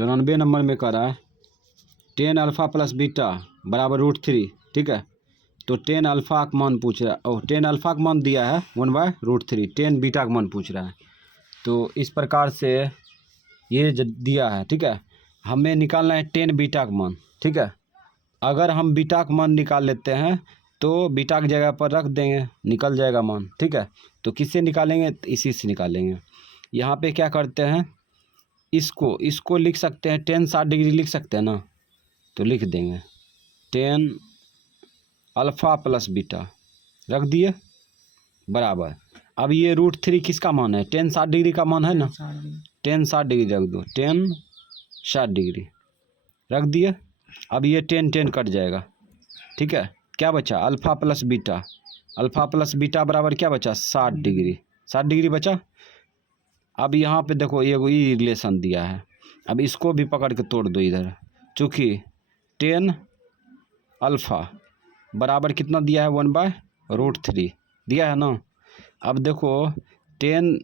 94 number में कह रहा है टेन अल्फ़ा प्लस बीटा बराबर √3, ठीक है। तो टेन अल्फ़ा का मान पूछ रहा है, और टेन अल्फ़ा का मान दिया है 1/√3, टेन बीटा का मान पूछ रहा है। तो इस प्रकार से ये दिया है, ठीक है। हमें निकालना है टेन बीटा का मान, ठीक है। अगर हम बीटा का मान निकाल लेते हैं तो बीटा की जगह पर रख देंगे, निकल जाएगा मान, ठीक है। तो किससे निकालेंगे? इसी से निकालेंगे। यहाँ पे क्या करते हैं, इसको लिख सकते हैं, टेन 60 डिग्री लिख सकते हैं ना, तो लिख देंगे टेन अल्फ़ा प्लस बीटा, रख दिए बराबर। अब ये √3 किसका मान है? टेन 60 डिग्री का मान है ना, टेन 60 डिग्री रख दो, टेन 60 डिग्री रख दिए। अब ये टेन कट जाएगा, ठीक है। क्या बचा? Alpha plus beta, alpha plus beta बराबर क्या बचा? 60 डिग्री, 60 डिग्री बचा। अब यहाँ पे देखो ये रिलेशन दिया है, अब इसको भी पकड़ के तोड़ दो इधर, चूँकि टेन अल्फ़ा बराबर कितना दिया है? 1/√3 दिया है ना। अब देखो टेन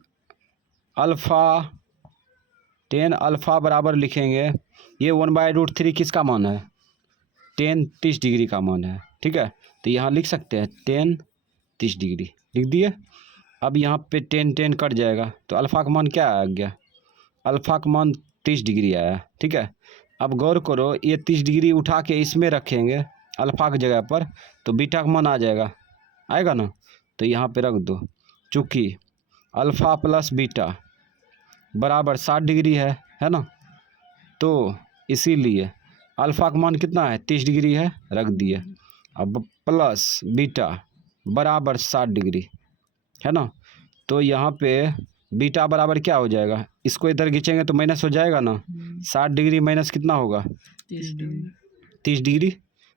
अल्फ़ा बराबर लिखेंगे, ये 1/√3 किसका मान है? टेन 30 डिग्री का मान है, ठीक है। तो यहाँ लिख सकते हैं टेन 30 डिग्री, लिख दिए। अब यहाँ पे टेन कट जाएगा, तो अल्फ़ा का मान क्या आ गया? अल्फ़ा का मान 30 डिग्री आया, ठीक है। अब गौर करो, ये 30 डिग्री उठा के इसमें रखेंगे अल्फ़ा की जगह पर, तो बीटा का मान आ जाएगा, आएगा ना। तो यहाँ पे रख दो, चूँकि अल्फ़ा प्लस बीटा बराबर 60 डिग्री है ना, तो इसीलिए अल्फ़ा का मान कितना है? 30 डिग्री है, रख दिए। अब प्लस बीटा बराबर 60 डिग्री है ना, तो यहाँ पे बीटा बराबर क्या हो जाएगा? इसको इधर खींचेंगे तो माइनस हो जाएगा ना। 60 डिग्री माइनस कितना होगा? 30 डिग्री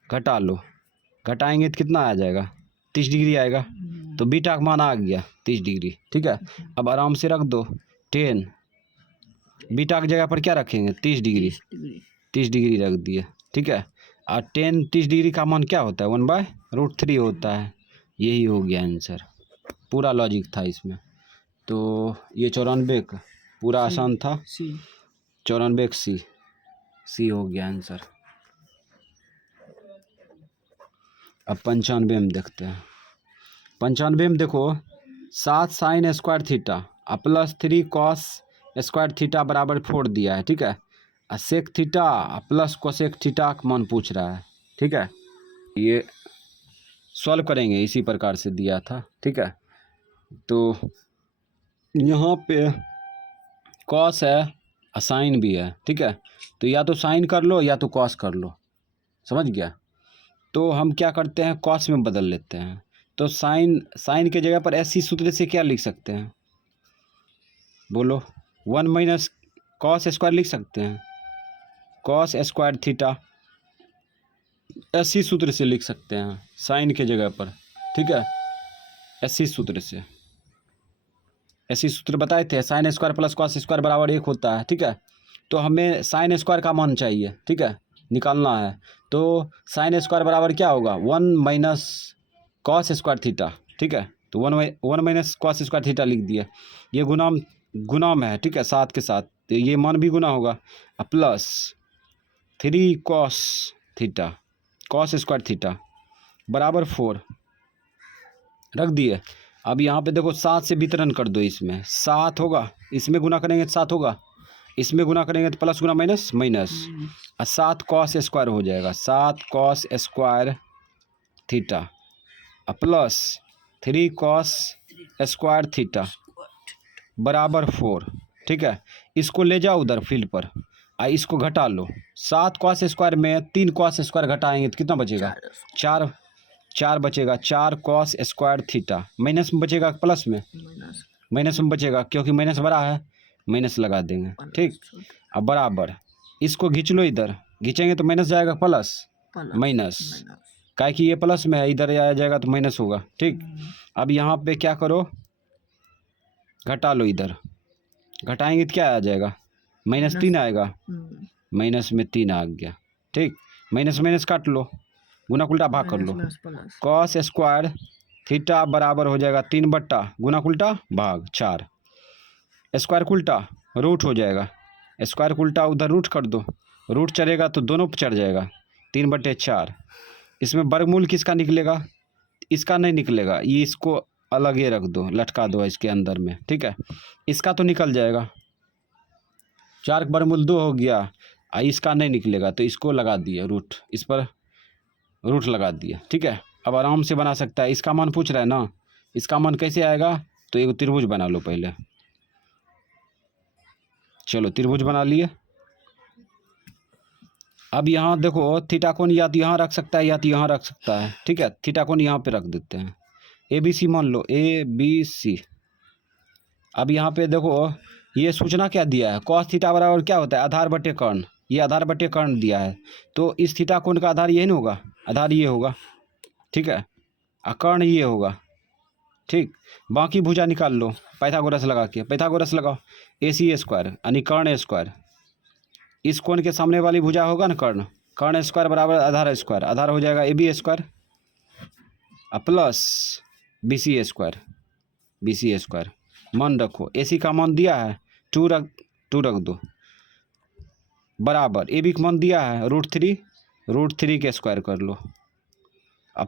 घटा लो, घटाएंगे तो कितना आ जाएगा? 30 डिग्री आएगा। तो बीटा का मान आ गया 30 डिग्री, ठीक है। अब आराम से रख दो, टेन बीटा की जगह पर क्या रखेंगे? 30 डिग्री, 30 डिग्री रख दिए, ठीक है। और टेन 30 डिग्री का मान क्या होता है? 1/√3 होता है। यही हो गया आंसर, पूरा लॉजिक था इसमें। तो ये 94 का पूरा आसान था, 94 सी हो गया आंसर। अब 95 में देखते हैं। 95 में देखो 7 sin square theta plus 3 cos square theta बराबर 4 दिया है, ठीक है। और sec theta plus cosec theta का मान पूछ रहा है, ठीक है। ये सॉल्व करेंगे, इसी प्रकार से दिया था, ठीक है। तो यहाँ पे कॉस है और साइन भी है, ठीक है। तो या तो साइन कर लो या तो कॉस कर लो, समझ गया। तो हम क्या करते हैं, कॉस में बदल लेते हैं। तो साइन के जगह पर ऐसी सूत्र से क्या लिख सकते हैं? बोलो, 1 - cos स्क्वायर लिख सकते हैं, cos स्क्वायर थीटा, ऐसी सूत्र से लिख सकते हैं साइन के जगह पर, ठीक है। ऐसी सूत्र से, ऐसी सूत्र बताए थे, sine square plus cos square बराबर 1 होता है, ठीक है। तो हमें साइन स्क्वायर का मान चाहिए, ठीक है, निकालना है। तो साइन स्क्वायर बराबर क्या होगा? 1 - cos स्क्वायर थीटा, ठीक है। तो 1 - cos स्क्वायर थीटा लिख दिया। ये गुना में है, ठीक है, साथ के साथ, तो ये मान भी गुना होगा। Plus 3 cos theta, cos square theta बराबर 4 रख दिए। अब यहाँ पे देखो 7 से वितरण कर दो, इसमें 7 होगा, इसमें गुना करेंगे तो 7 होगा, इसमें गुना करेंगे तो प्लस गुना माइनस माइनस, और 7 cos स्क्वायर हो जाएगा, 7 cos square theta plus 3 cos square theta बराबर 4, ठीक है। इसको ले जाओ उधर फील्ड पर, इसको घटा लो। 7 cos स्क्वायर में 3 cos स्क्वायर घटाएंगे तो कितना बचेगा? 4 बचेगा। 4 cos स्क्वायर थीटा माइनस में बचेगा प्लस में? माइनस में बचेगा, क्योंकि माइनस बड़ा है, माइनस लगा देंगे, ठीक। अब बराबर इसको खींच लो, इधर खींचेंगे तो माइनस जाएगा प्लस माइनस, काहे कि ये प्लस में है, इधर आ जाएगा तो माइनस होगा, ठीक। अब यहाँ पे क्या करो, घटा लो, इधर घटाएंगे तो क्या आ जाएगा? -3 आएगा, माइनस में 3 आ गया, ठीक। माइनस माइनस काट लो, गुना उल्टा भाग कर लो। cos स्क्वायर थीटा बराबर हो जाएगा 3 बट्टा गुना उल्टा भाग 4, स्क्वायर उल्टा रूट हो जाएगा, स्क्वायर को उल्टा उधर रूट कर दो, रूट चलेगा तो दोनों चढ़ जाएगा, 3/4। इसमें वर्गमूल किसका निकलेगा? इसका नहीं निकलेगा, ये इसको अलग ही रख दो, लटका दो इसके अंदर में, ठीक है। इसका तो निकल जाएगा, 4 का वर्गमूल 2 हो गया, इसका नहीं निकलेगा तो इसको लगा दिए रूट, इस पर रूट लगा दिया, ठीक है। अब आराम से बना सकता है। इसका मान पूछ रहा है ना, इसका मान कैसे आएगा? तो एक त्रिभुज बना लो पहले। चलो त्रिभुज बना लिए। अब यहाँ देखो थीटा कोण या तो यहाँ रख सकता है या तो यहाँ रख सकता है, ठीक है। थीटा कोण यहाँ पे रख देते हैं, ABC मान लो, ABC। अब यहाँ पे देखो ये सूचना क्या दिया है, cos थीटा बराबर क्या होता है? आधार बटे कर्ण। ये आधार बटे कर्ण दिया है, तो इस थीटा कोण का आधार ये नहीं होगा, आधार ये होगा, ठीक है, और कर्ण ये होगा, ठीक। बाकी भुजा निकाल लो पाइथागोरस लगा के, पाइथागोरस लगाओ, AC स्क्वायर यानी कर्ण स्क्वायर, इस कोण के सामने वाली भुजा होगा ना कर्ण, कर्ण स्क्वायर बराबर आधार स्क्वायर, आधार हो जाएगा AB square plus BC square, BC square. मान रखो AC का मान दिया है 2 रख दो, बराबर AB का मान दिया है √3 के स्क्वायर कर लो,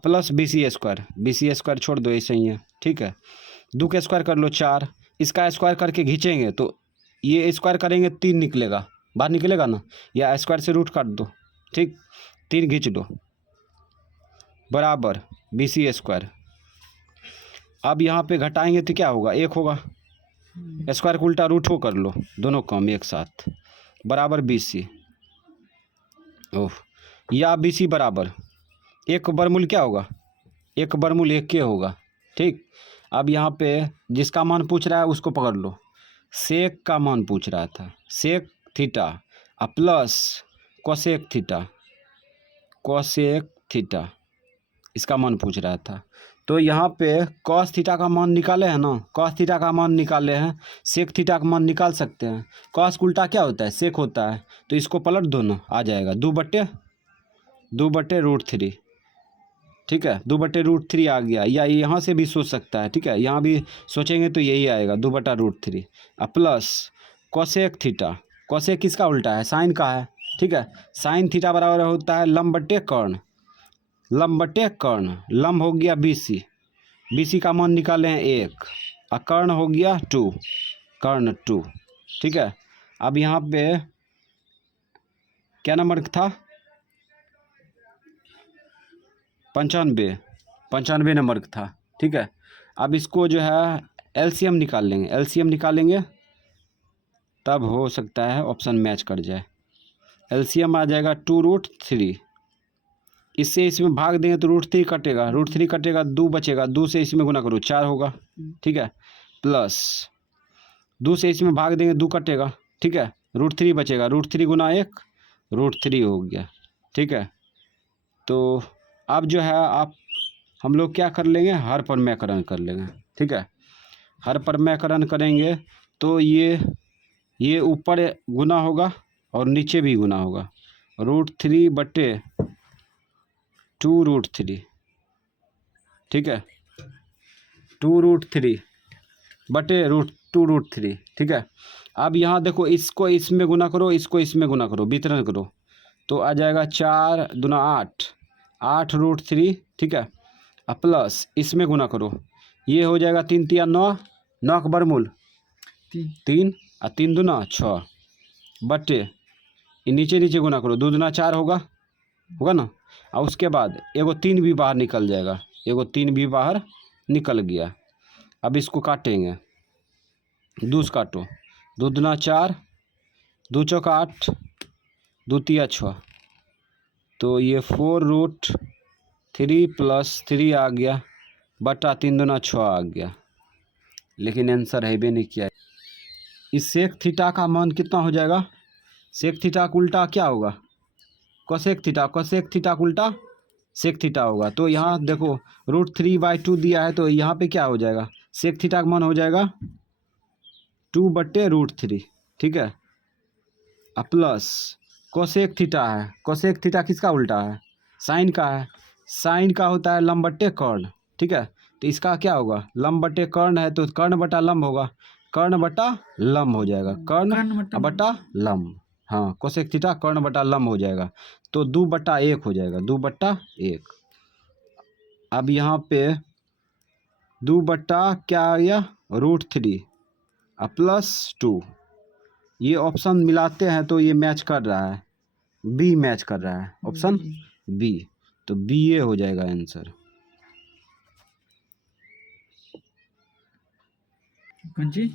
प्लस BC स्क्वायर छोड़ दो ऐसे ही है, ठीक है। 2 के स्क्वायर कर लो 4, इसका स्क्वायर करके खींचेंगे तो ये स्क्वायर करेंगे 3 निकलेगा, बाहर निकलेगा ना, या स्क्वायर से रूट काट दो, ठीक, 3 खींच दो, बराबर BC स्क्वायर। अब यहाँ पे घटाएंगे तो क्या होगा? 1 होगा, स्क्वायर को उल्टा रूट हो कर लो, दोनों कम एक साथ, बराबर BC। ओह, या BC बराबर 1 वर्गमूल क्या होगा? 1 वर्गमूल 1 के होगा, ठीक। अब यहाँ पे जिसका मान पूछ रहा है उसको पकड़ लो, सेक का मान पूछ रहा था, sec theta plus cosec theta, इसका मान पूछ रहा था। तो यहाँ पे कॉस थीटा का मान निकाले हैं ना, कॉस थीटा का मान निकाले हैं, सेक थीटा का मान निकाल सकते हैं। कॉस का उल्टा क्या होता है? सेक होता है, तो इसको पलट दो ना, आ जाएगा 2/√3, ठीक है, 2/√3 आ गया। या यहाँ से भी सोच सकता है, ठीक है, यहाँ भी सोचेंगे तो यही आएगा 2/√3 प्लस कोसेक थीटा, कोसेक किसका उल्टा है? साइन का है, ठीक है। साइन थीटा बराबर होता है लंब बटे कर्ण, लंब हो गया BC का मान निकाले हैं 1, और कर्ण हो गया 2, ठीक है। अब यहाँ पे क्या नंबर था? 95 नंबर का था, ठीक है। अब इसको जो है LCM निकालेंगे, तब हो सकता है ऑप्शन मैच कर जाए। LCM आ जाएगा 2√3, इससे इसमें भाग देंगे तो √3 कटेगा, 2 बचेगा, 2 से इसमें गुना करो 4 होगा, ठीक है, प्लस 2 से इसमें भाग देंगे 2 कटेगा, ठीक है, √3 बचेगा, √3 गुना 1 √3 हो गया, ठीक है। तो अब जो है हम लोग क्या कर लेंगे? हर परमेयकरण कर लेंगे, ठीक है। हर परमेयकरण करेंगे तो ये ऊपर गुना होगा और नीचे भी गुना होगा, √3/2√3, ठीक है, 2√3/2√3, ठीक है। अब यहाँ देखो, इसको इसमें गुना करो, इसको इसमें गुना करो, वितरण करो, तो आ जाएगा 4 दूना 8/√3, ठीक है, प्लस इसमें गुना करो, ये हो जाएगा 3 तिया 9 का वर्गमूल 3 और 3 दूना 6 बटे नीचे गुना करो, 2 दूना 4 होगा ना। और उसके बाद एगो 3 भी बाहर निकल जाएगा, एगो 3 भी बाहर निकल गया। अब इसको काटेंगे, 2 से काटो, 2 दूना 4, 2 चौका 8, 2 तिया 6, तो ये 4√3 + 3 आ गया, बटा 3 दूना 6 आ गया, लेकिन आंसर है भी नहीं किया। इस सेक थीटा का मान कितना हो जाएगा? सेक थीटा का उल्टा क्या होगा? कोसेक थीटा का उल्टा सेक थीटा होगा। तो यहाँ देखो √3/2 दिया है, तो यहाँ पे क्या हो जाएगा? सेक थीटा का मान हो जाएगा 2/√3, ठीक है, प्लस कोसेक थीटा है, कोसेक थीटा किसका उल्टा है? साइन का है, साइन का होता है लंब बटे कर्ण, ठीक है। तो इसका क्या होगा? लंब बटे कर्ण है तो कर्ण बटा लंब होगा, कर्ण बटा लंब हो जाएगा, कर्ण कर्ण बटा लंब। हाँ, कोसेक थीटा कर्ण बटा लंब हो जाएगा, तो 2/1 हो जाएगा, 2/1। अब यहाँ पे 2 क्या आ गया, √3 +2। ये ऑप्शन मिलाते हैं तो ये मैच कर रहा है, बी मैच कर रहा है, ऑप्शन बी, तो बी ये हो जाएगा आंसर। कौन सी?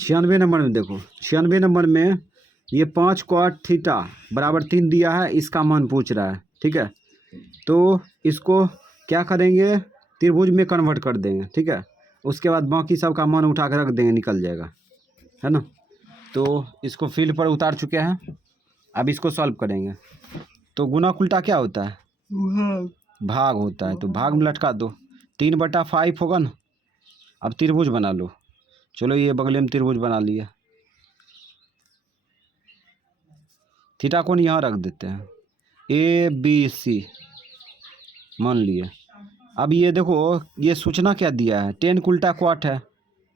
96 नंबर में देखो, 96 नंबर में ये 5 cot थीटा बराबर 3 दिया है, इसका मान पूछ रहा है, ठीक है। तो इसको क्या करेंगे, त्रिभुज में कन्वर्ट कर देंगे, ठीक है। उसके बाद बाकी सब का मान उठा कर रख देंगे, निकल जाएगा, है ना। तो इसको फील्ड पर उतार चुके हैं, अब इसको सॉल्व करेंगे। तो गुना उल्टा क्या होता है, भाग होता है, तो भाग में लटका दो, 3/5 होगा ना। अब त्रिभुज बना लो, चलो ये बगले में त्रिभुज बना लिया, थीटा कोण यहाँ रख देते हैं, ABC मान लिए। अब ये देखो, ये सूचना क्या दिया है, 10 का उल्टा क्वाट है,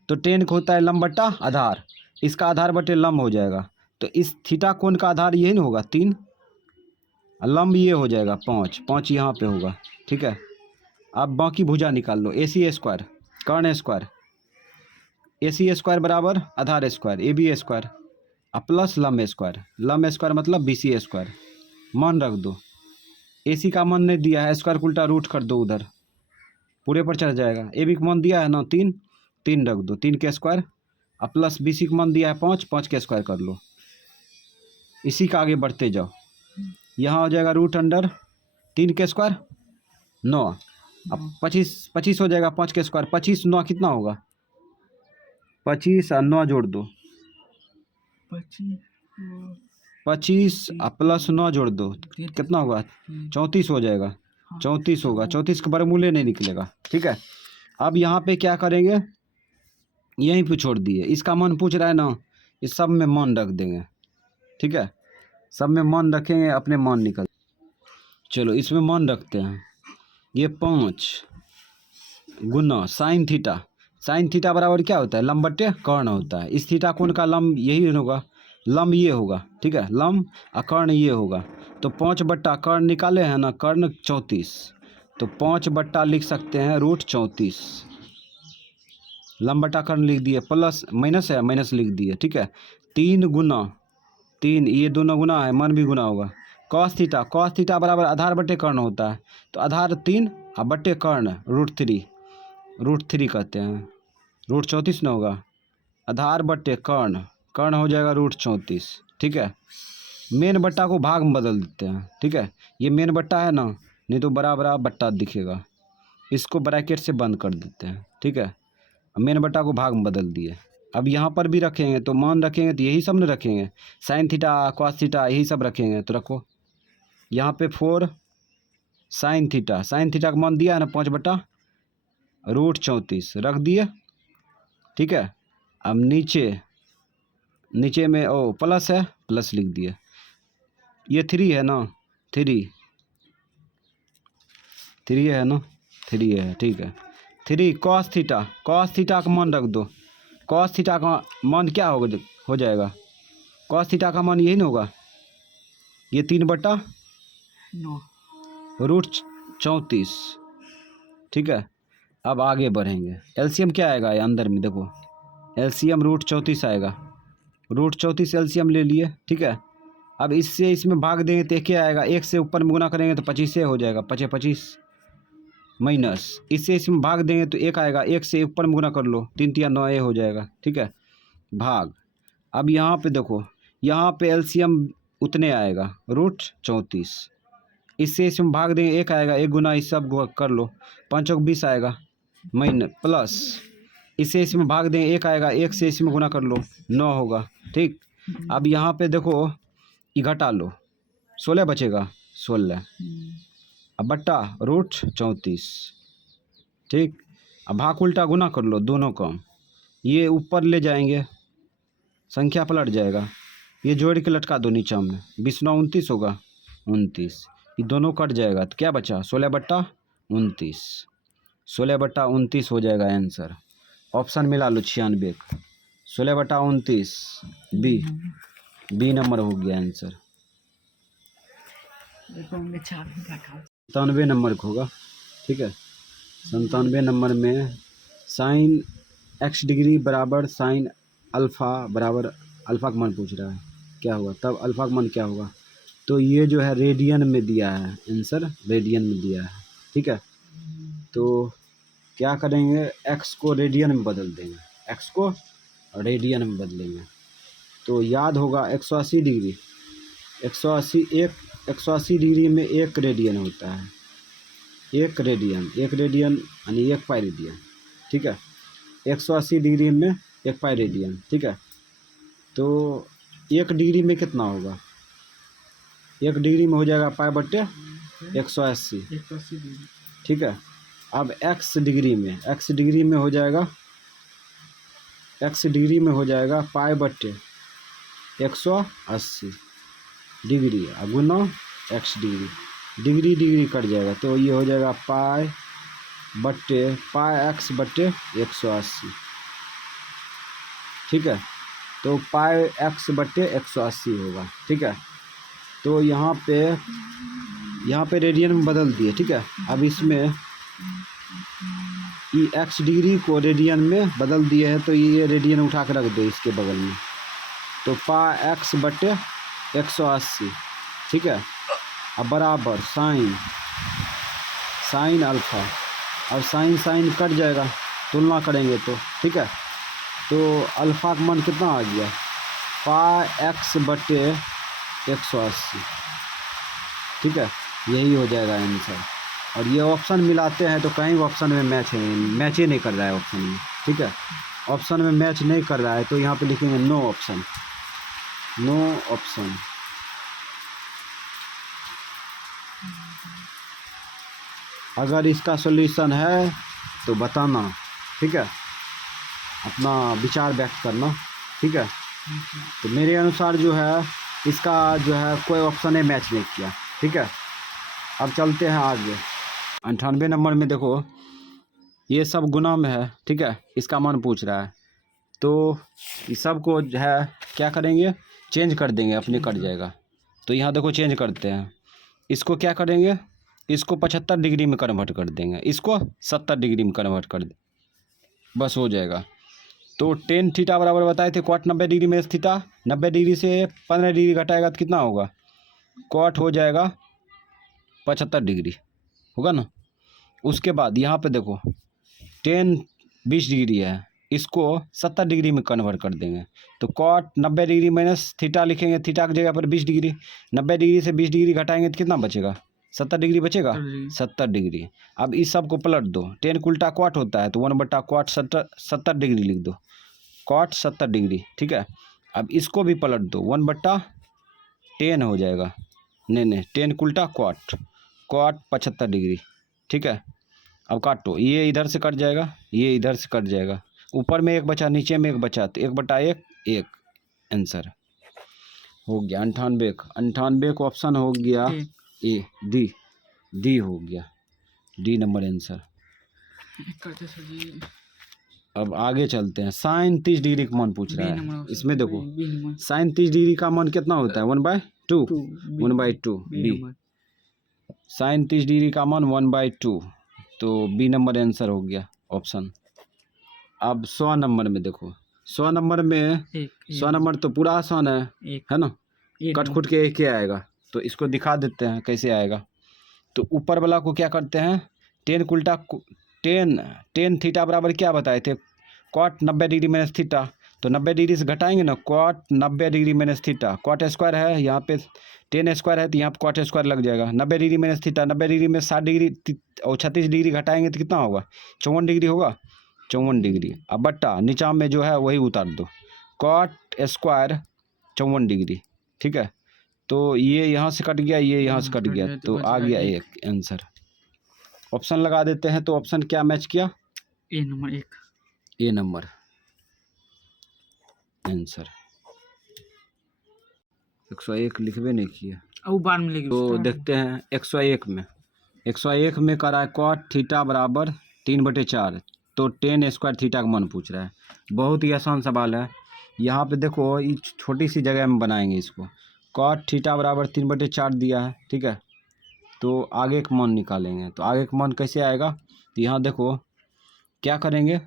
तो 10 का होता है लंब बटा आधार, इसका आधार बटे लंब हो जाएगा, तो इस थीटा कोण का आधार यही ना होगा 3, लंब ये हो जाएगा 5 यहाँ पे होगा, ठीक है। अब बाकी भुजा निकाल लो, AC² कर्ण स्क्वायर, AC² बराबर आधार स्क्वायर AB² प्लस लंब स्क्वायर मतलब BC², मान रख दो, AC का मान नहीं दिया है, स्क्वायर को उल्टा रूट कर दो, उधर पूरे पर चढ़ जाएगा। AB का मान दिया है ना 3 रख दो, 3 के स्क्वायर प्लस BC का मान दिया है 5 के स्क्वायर कर लो, इसी का आगे बढ़ते जाओ, यहाँ हो जाएगा √3 के स्क्वायर 9, अब 25 हो जाएगा 5 के स्क्वायर, 25 9 कितना होगा, 25 और 9 जोड़ दो, 25 प्लस 9 जोड़ दो, कितना होगा, 34 हो जाएगा, 34 होगा, 34 का बरमूले नहीं निकलेगा, ठीक है। अब यहाँ पे क्या करेंगे, यहीं पे छोड़ दिए, इसका मान पूछ रहा है ना, इस सब में मान रख देंगे, ठीक है, सब में मान रखेंगे, अपने मान निकल। चलो इसमें मान रखते हैं, ये 5 गुना साइन थीटा बराबर क्या होता है, लंब बटे कर्ण होता है, इस थीटा कोण का लंब यही होगा, लंब ये होगा, ठीक है, लंब और कर्ण ये होगा, तो 5 कर्ण निकाले हैं ना, कर्ण 34, तो 5 लिख सकते हैं √34, लंब बटा कर्ण लिख दिए, प्लस माइनस है, माइनस लिख दिए, ठीक है। 3 गुना 3, ये दोनों गुना है, मन भी गुना होगा, कॉस थीटा बराबर आधार बटे कर्ण होता है, तो आधार 3 और बटे कर्ण √3 कहते हैं, √34 ना होगा, आधार बटे कर्ण हो जाएगा √34, ठीक है। मेन बट्टा को भाग में बदल देते हैं, ठीक है, ये मेन बट्टा है ना, नहीं तो बड़ा बट्टा दिखेगा, इसको ब्रैकेट से बंद कर देते हैं, ठीक है। मेन बट्टा को भाग में बदल दिए, अब यहाँ पर भी रखेंगे तो मान रखेंगे तो यही सब न रखेंगे, साइन थीटा कॉस थीटा यही सब रखेंगे, तो रखो यहाँ पे 4 साइन थीटा का मान दिया है ना 5/√34 रख दिए, ठीक है। अब नीचे में प्लस है, प्लस लिख दिए, ये 3 है ना, 3 है ना, 3 है, ठीक है। 3 कॉस थीटा का मान रख दो, कॉस थीटा का मान क्या हो जाएगा, कॉस थीटा का मान यही ना होगा, ये 3/√34, ठीक है। अब आगे बढ़ेंगे, एलसीएम क्या आएगा, ये अंदर में देखो, एलसीएम √34 आएगा, √34 एलसीएम ले लिए, ठीक है। अब इससे इसमें भाग देंगे तो क्या आएगा, 1 से ऊपर में गुना करेंगे तो 25 हो जाएगा, 25 माइनस, इससे इसमें भाग देंगे तो 1 आएगा, 1 से ऊपर में गुना कर लो, 3 3 9 हो जाएगा, ठीक है, भाग। अब यहाँ पे देखो, यहाँ पे एलसीएम उतने आएगा √34, इससे इसमें भाग देंगे 1 आएगा, 1 गुना इस सब कर लो, 5 20 आएगा, माइनस प्लस, इससे इसमें भाग देंगे 1 आएगा, 1 से इसमें गुना कर लो 9 होगा, ठीक। अब यहाँ पे देखो ये घटा लो, 16 बचेगा, 16 अब बट्टा √34, ठीक। अब भाग उल्टा गुना कर लो, दोनों का ये ऊपर ले जाएंगे, संख्या पलट जाएगा, ये जोड़ के लटका दो नीचा में, 20 9 29 होगा, 29, ये दोनों कट जाएगा, तो क्या बचा 16/29, 16/29 हो जाएगा आंसर। ऑप्शन मिला लो 96 16/29 बी नंबर हो गया आंसर। 97 नंबर का होगा, ठीक है। 97 नंबर में साइन x डिग्री बराबर साइन अल्फ़ा बराबर अल्फ़ा का मान पूछ रहा है, क्या होगा तब अल्फ़ा का मान क्या होगा। तो ये जो है रेडियन में दिया है, आंसर रेडियन में दिया है, ठीक है। तो क्या करेंगे, x को रेडियन में बदल देंगे, x को रेडियन में बदलेंगे। तो याद होगा 180 डिग्री 180 डिग्री में 1 रेडियन होता है, 1 रेडियन यानी 1 पाई रेडियन, ठीक है। 180 डिग्री में 1 पाई रेडियन, ठीक है। तो 1 डिग्री में कितना होगा, 1 डिग्री में हो जाएगा पाई बट्टे 180, ठीक है। अब x डिग्री में हो जाएगा, x डिग्री में हो जाएगा पाई बट्टे 180 डिग्री गुना x डिग्री कट जाएगा। तो ये हो जाएगा पाई x बट्टे 180, ठीक है। तो पाई x बट्टे 180 होगा, ठीक है। तो यहाँ पे रेडियन में बदल दिए, ठीक है। अब इसमें ये x डिग्री को रेडियन में बदल दिए है, तो ये रेडियन उठा कर रख दो इसके बगल में। तो पाई x बट्टे 180, ठीक है। अब बराबर साइन अल्फ़ा, और साइन कट जाएगा, तुलना करेंगे तो, ठीक है। तो अल्फ़ा का मान कितना आ गया, पाई x बट्टे 180, ठीक है। यही हो जाएगा आंसर। और ये ऑप्शन मिलाते हैं तो कहीं ऑप्शन में मैच ही नहीं कर रहा है ऑप्शन में, ठीक है। ऑप्शन में मैच नहीं कर रहा है तो यहाँ पे लिखेंगे नो ऑप्शन। अगर इसका सॉल्यूशन है तो बताना, ठीक है, अपना विचार व्यक्त करना, ठीक है। तो मेरे अनुसार जो है इसका जो है कोई ऑप्शन ने मैच नहीं किया, ठीक है। अब चलते हैं आगे। 98 नंबर में देखो ये सब गुना में है, ठीक है, इसका मान पूछ रहा है। तो ये सब को जो है क्या करेंगे, चेंज कर देंगे, अपने कट जाएगा। तो यहाँ देखो चेंज करते हैं, इसको क्या करेंगे, इसको 75 डिग्री में कन्वर्ट कर देंगे, इसको 70 डिग्री में कन्वर्ट कर दे, बस हो जाएगा। तो टेन थीटा बराबर बताए थे कॉट 90 डिग्री में थीटा, 90 डिग्री से 15 डिग्री घटाएगा तो कितना होगा, कॉट हो जाएगा 75 डिग्री होगा ना। उसके बाद यहाँ पे देखो टेन 20 डिग्री है, इसको 70 डिग्री में कन्वर्ट कर देंगे। तो कॉट 90 डिग्री माइनस थीटा लिखेंगे, थीटा की जगह पर 20 डिग्री, 90 डिग्री से 20 डिग्री घटाएंगे तो कितना बचेगा, 70 डिग्री बचेगा, 70 डिग्री। अब इस सब को पलट दो, टेन को उल्टा कॉट होता है तो 1/cot 70 डिग्री लिख दो, कॉट 70 डिग्री, ठीक है। अब इसको भी पलट दो, 1/10 हो जाएगा, नहीं 10 को उल्टा कॉट 75 डिग्री, ठीक है। अब काटो, ये इधर से कट जाएगा, ये इधर से कट जाएगा, ऊपर में 1 बचा, नीचे में 1 बचा, तो 1/1 आंसर हो गया 98 का ऑप्शन हो गया ए, डी हो गया, डी नंबर आंसर। अब आगे चलते हैं, साइन 30 डिग्री का मान पूछ रहा है। इसमें देखो साइन 30 डिग्री का मान कितना होता है, 1/2 बी, साइन 30 डिग्री का मान 1/2, तो बी नंबर आंसर हो गया ऑप्शन। अब 100 नंबर में देखो, 100 नंबर में 100 नंबर तो पूरा आसान है ना, कट खुट के एक ही आएगा। तो इसको दिखा देते हैं कैसे आएगा। तो ऊपर वाला को क्या करते हैं, 10 को उल्टा 10 थीटा बराबर क्या बताए थे, कॉट 90 डिग्री माइनस थीटा, तो 90 डिग्री से घटाएंगे ना, cot 90 degree minus theta, cot square है यहाँ पे 10 स्क्वायर है तो यहाँ पे कॉट स्क्वायर लग जाएगा, 90 डिग्री माइनस थीटा, 90 डिग्री में 60 डिग्री और 36 डिग्री घटाएंगे तो कितना होगा, 54 डिग्री होगा, 54 डिग्री। अब बट्टा नीचा में जो है वही उतार दो, कॉट स्क्वायर 54 डिग्री, ठीक है। तो ये यहाँ से कट गया, ये यहाँ से कट गया, तो आ गया एक आंसर। ऑप्शन लगा देते हैं, तो ऑप्शन क्या मैच किया, ए नंबर आंसर। 101 लिखबे नहीं किया, तो देखते हैं 101 में कर रहा है कॉट थीटा बराबर 3/4, तो टेन स्क्वायर थीटा का मान पूछ रहा है। बहुत ही आसान सवाल है। यहाँ पे देखो इस छोटी सी जगह में बनाएंगे इसको। कॉट थीटा बराबर 3/4 दिया है, ठीक है। तो आगे का मान निकालेंगे, तो आगे का मान कैसे आएगा, तो यहाँ देखो क्या करेंगे,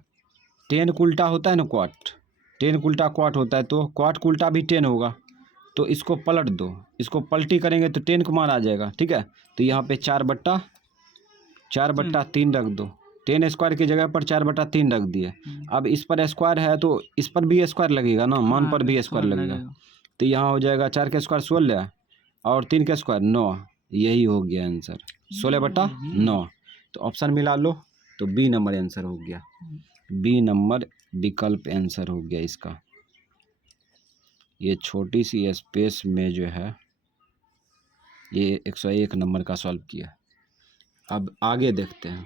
टेन का उल्टा होता है ना क्वाट, टेन का उल्टा क्वाट होता है, तो क्वाट का उल्टा भी 10 होगा। तो इसको पलट दो, इसको पलटी करेंगे तो 10 का मान आ जाएगा, ठीक है। तो यहाँ पे 4/3 रख दो, 10 स्क्वायर की जगह पर 4/3 रख दिए। अब इस पर स्क्वायर है तो इस पर भी स्क्वायर लगेगा ना, मान पर भी स्क्वायर लगेगा। तो यहाँ हो जाएगा 4 के स्क्वायर 16 और 3 के स्क्वायर 9, यही हो गया आंसर 16/9। तो ऑप्शन मिला लो, तो बी नंबर आंसर हो गया, बी नंबर विकल्प आंसर हो गया इसका। ये छोटी सी स्पेस में जो है ये 101 नंबर का सॉल्व किया। अब आगे देखते हैं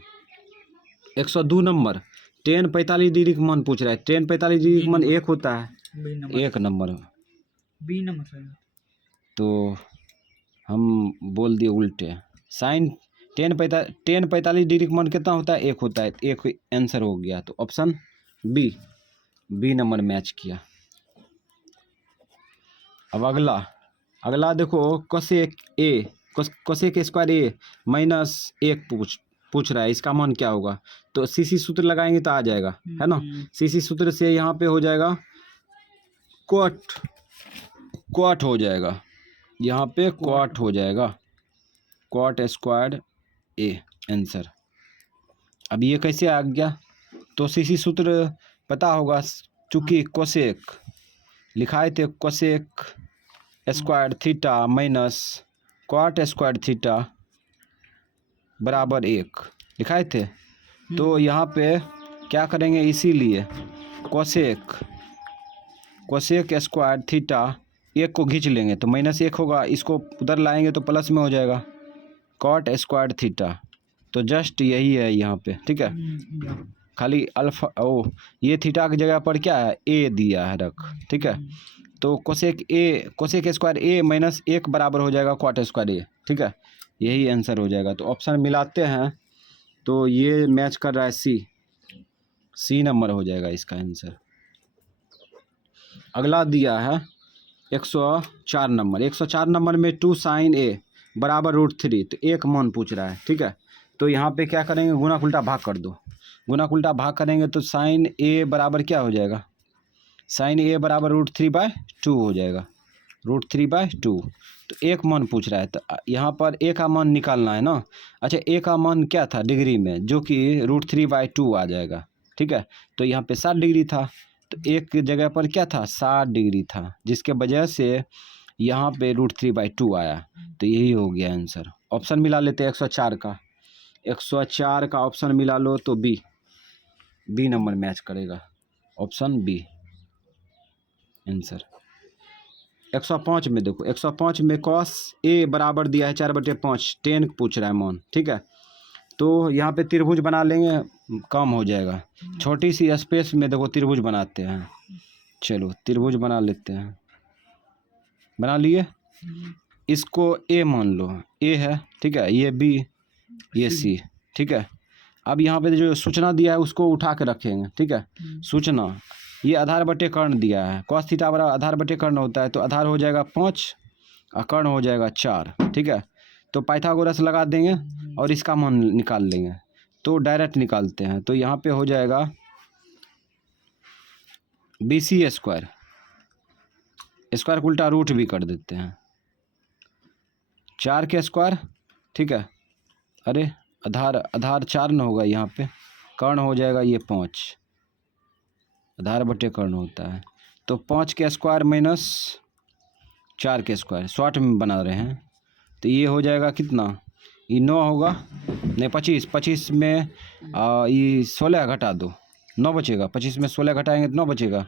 102 नंबर, टेन 45 डिग्री का मान पूछ रहा है। टेन 45 डिग्री का मान 1 होता है, 1 नंबर बी नंबर। तो हम बोल दिए उल्टे, साइन टेन 45 डिग्री का मान कितना होता है, 1 होता है, 1 आंसर हो गया। तो ऑप्शन बी नंबर मैच किया। अब अगला देखो कोसेक स्क्वायर ए -1 पूछ रहा है, इसका मान क्या होगा। तो सीसी सूत्र लगाएंगे तो आ जाएगा, है ना। सीसी सूत्र से यहाँ पे हो जाएगा क्वाट हो जाएगा, यहाँ पे क्वाट हो जाएगा, क्वाट स्क्वायर ए आंसर। अब ये कैसे आ गया, तो सीसी सूत्र पता होगा, चूंकि कोसेक लिखाए थे, cosec square theta minus क्वाट square theta बराबर 1 लिखाए थे। तो यहाँ पे क्या करेंगे, इसीलिए कोसेक स्क्वायर थीटा 1 को खींच लेंगे तो -1 होगा, इसको उधर लाएंगे तो प्लस में हो जाएगा कॉट स्क्वायर थीटा। तो जस्ट यही है यहाँ पे, ठीक है। खाली अल्फा ये थीटा की जगह पर क्या है, ए दिया है रख, ठीक है। तो कोसेक स्क्वायर ए -1 बराबर हो जाएगा क्वाट स्क्वायर ए, ठीक है। यही आंसर हो जाएगा। तो ऑप्शन मिलाते हैं, तो ये मैच कर रहा है सी नंबर हो जाएगा इसका आंसर। अगला दिया है 104 नंबर। 104 नंबर में 2 sin a बराबर √3, तो एक मान पूछ रहा है, ठीक है। तो यहाँ पे क्या करेंगे, गुना उल्टा भाग कर दो, गुना उल्टा भाग करेंगे तो sin a बराबर क्या हो जाएगा, sin a बराबर √3/2 हो जाएगा, √3/2। तो एक मान पूछ रहा है, तो यहाँ पर a का मान निकालना है ना। अच्छा, a का मान क्या था डिग्री में, जो कि √3/2 आ जाएगा, ठीक है। तो यहाँ पे 60 डिग्री था, तो एक जगह पर क्या था, 60 डिग्री था, जिसके वजह से यहाँ पे √3/2 आया। तो यही हो गया आंसर। ऑप्शन मिला लेते हैं 104 का ऑप्शन मिला लो, तो बी नंबर मैच करेगा, ऑप्शन बी आंसर। 105 में देखो, 105 में cos a बराबर दिया है 4/5, 10 पूछ रहा है मान, ठीक है। तो यहाँ पे त्रिभुज बना लेंगे, कम हो जाएगा। छोटी सी स्पेस में देखो त्रिभुज बनाते हैं, चलो त्रिभुज बना लेते हैं, बना लिए। इसको a मान लो, a है, ठीक है, ये b ये c, ठीक है। अब यहाँ पे जो सूचना दिया है उसको उठा के रखेंगे, ठीक है। सूचना ये आधार बटे कर्ण दिया है, cos थीटा बराबर आधार बटे कर्ण होता है, तो आधार हो जाएगा 5 और कर्ण हो जाएगा 4, ठीक है। तो पाइथागोरस लगा देंगे और इसका मान निकाल लेंगे, तो डायरेक्ट निकालते हैं। तो यहाँ पे हो जाएगा BC स्क्वायर को उल्टा रूट भी कर देते हैं, 4 के स्क्वायर, ठीक है। अरे आधार 4 न होगा, यहाँ पे कर्ण हो जाएगा ये 5, आधार बटे कर्ण होता है। तो 5 के स्क्वायर माइनस 4 के स्क्वायर, शॉर्ट में बना रहे हैं, तो ये हो जाएगा कितना, ये 9 होगा, नहीं 25 में ये 16 घटा दो, 9 बचेगा, 25 में 16 घटाएंगे तो 9 बचेगा,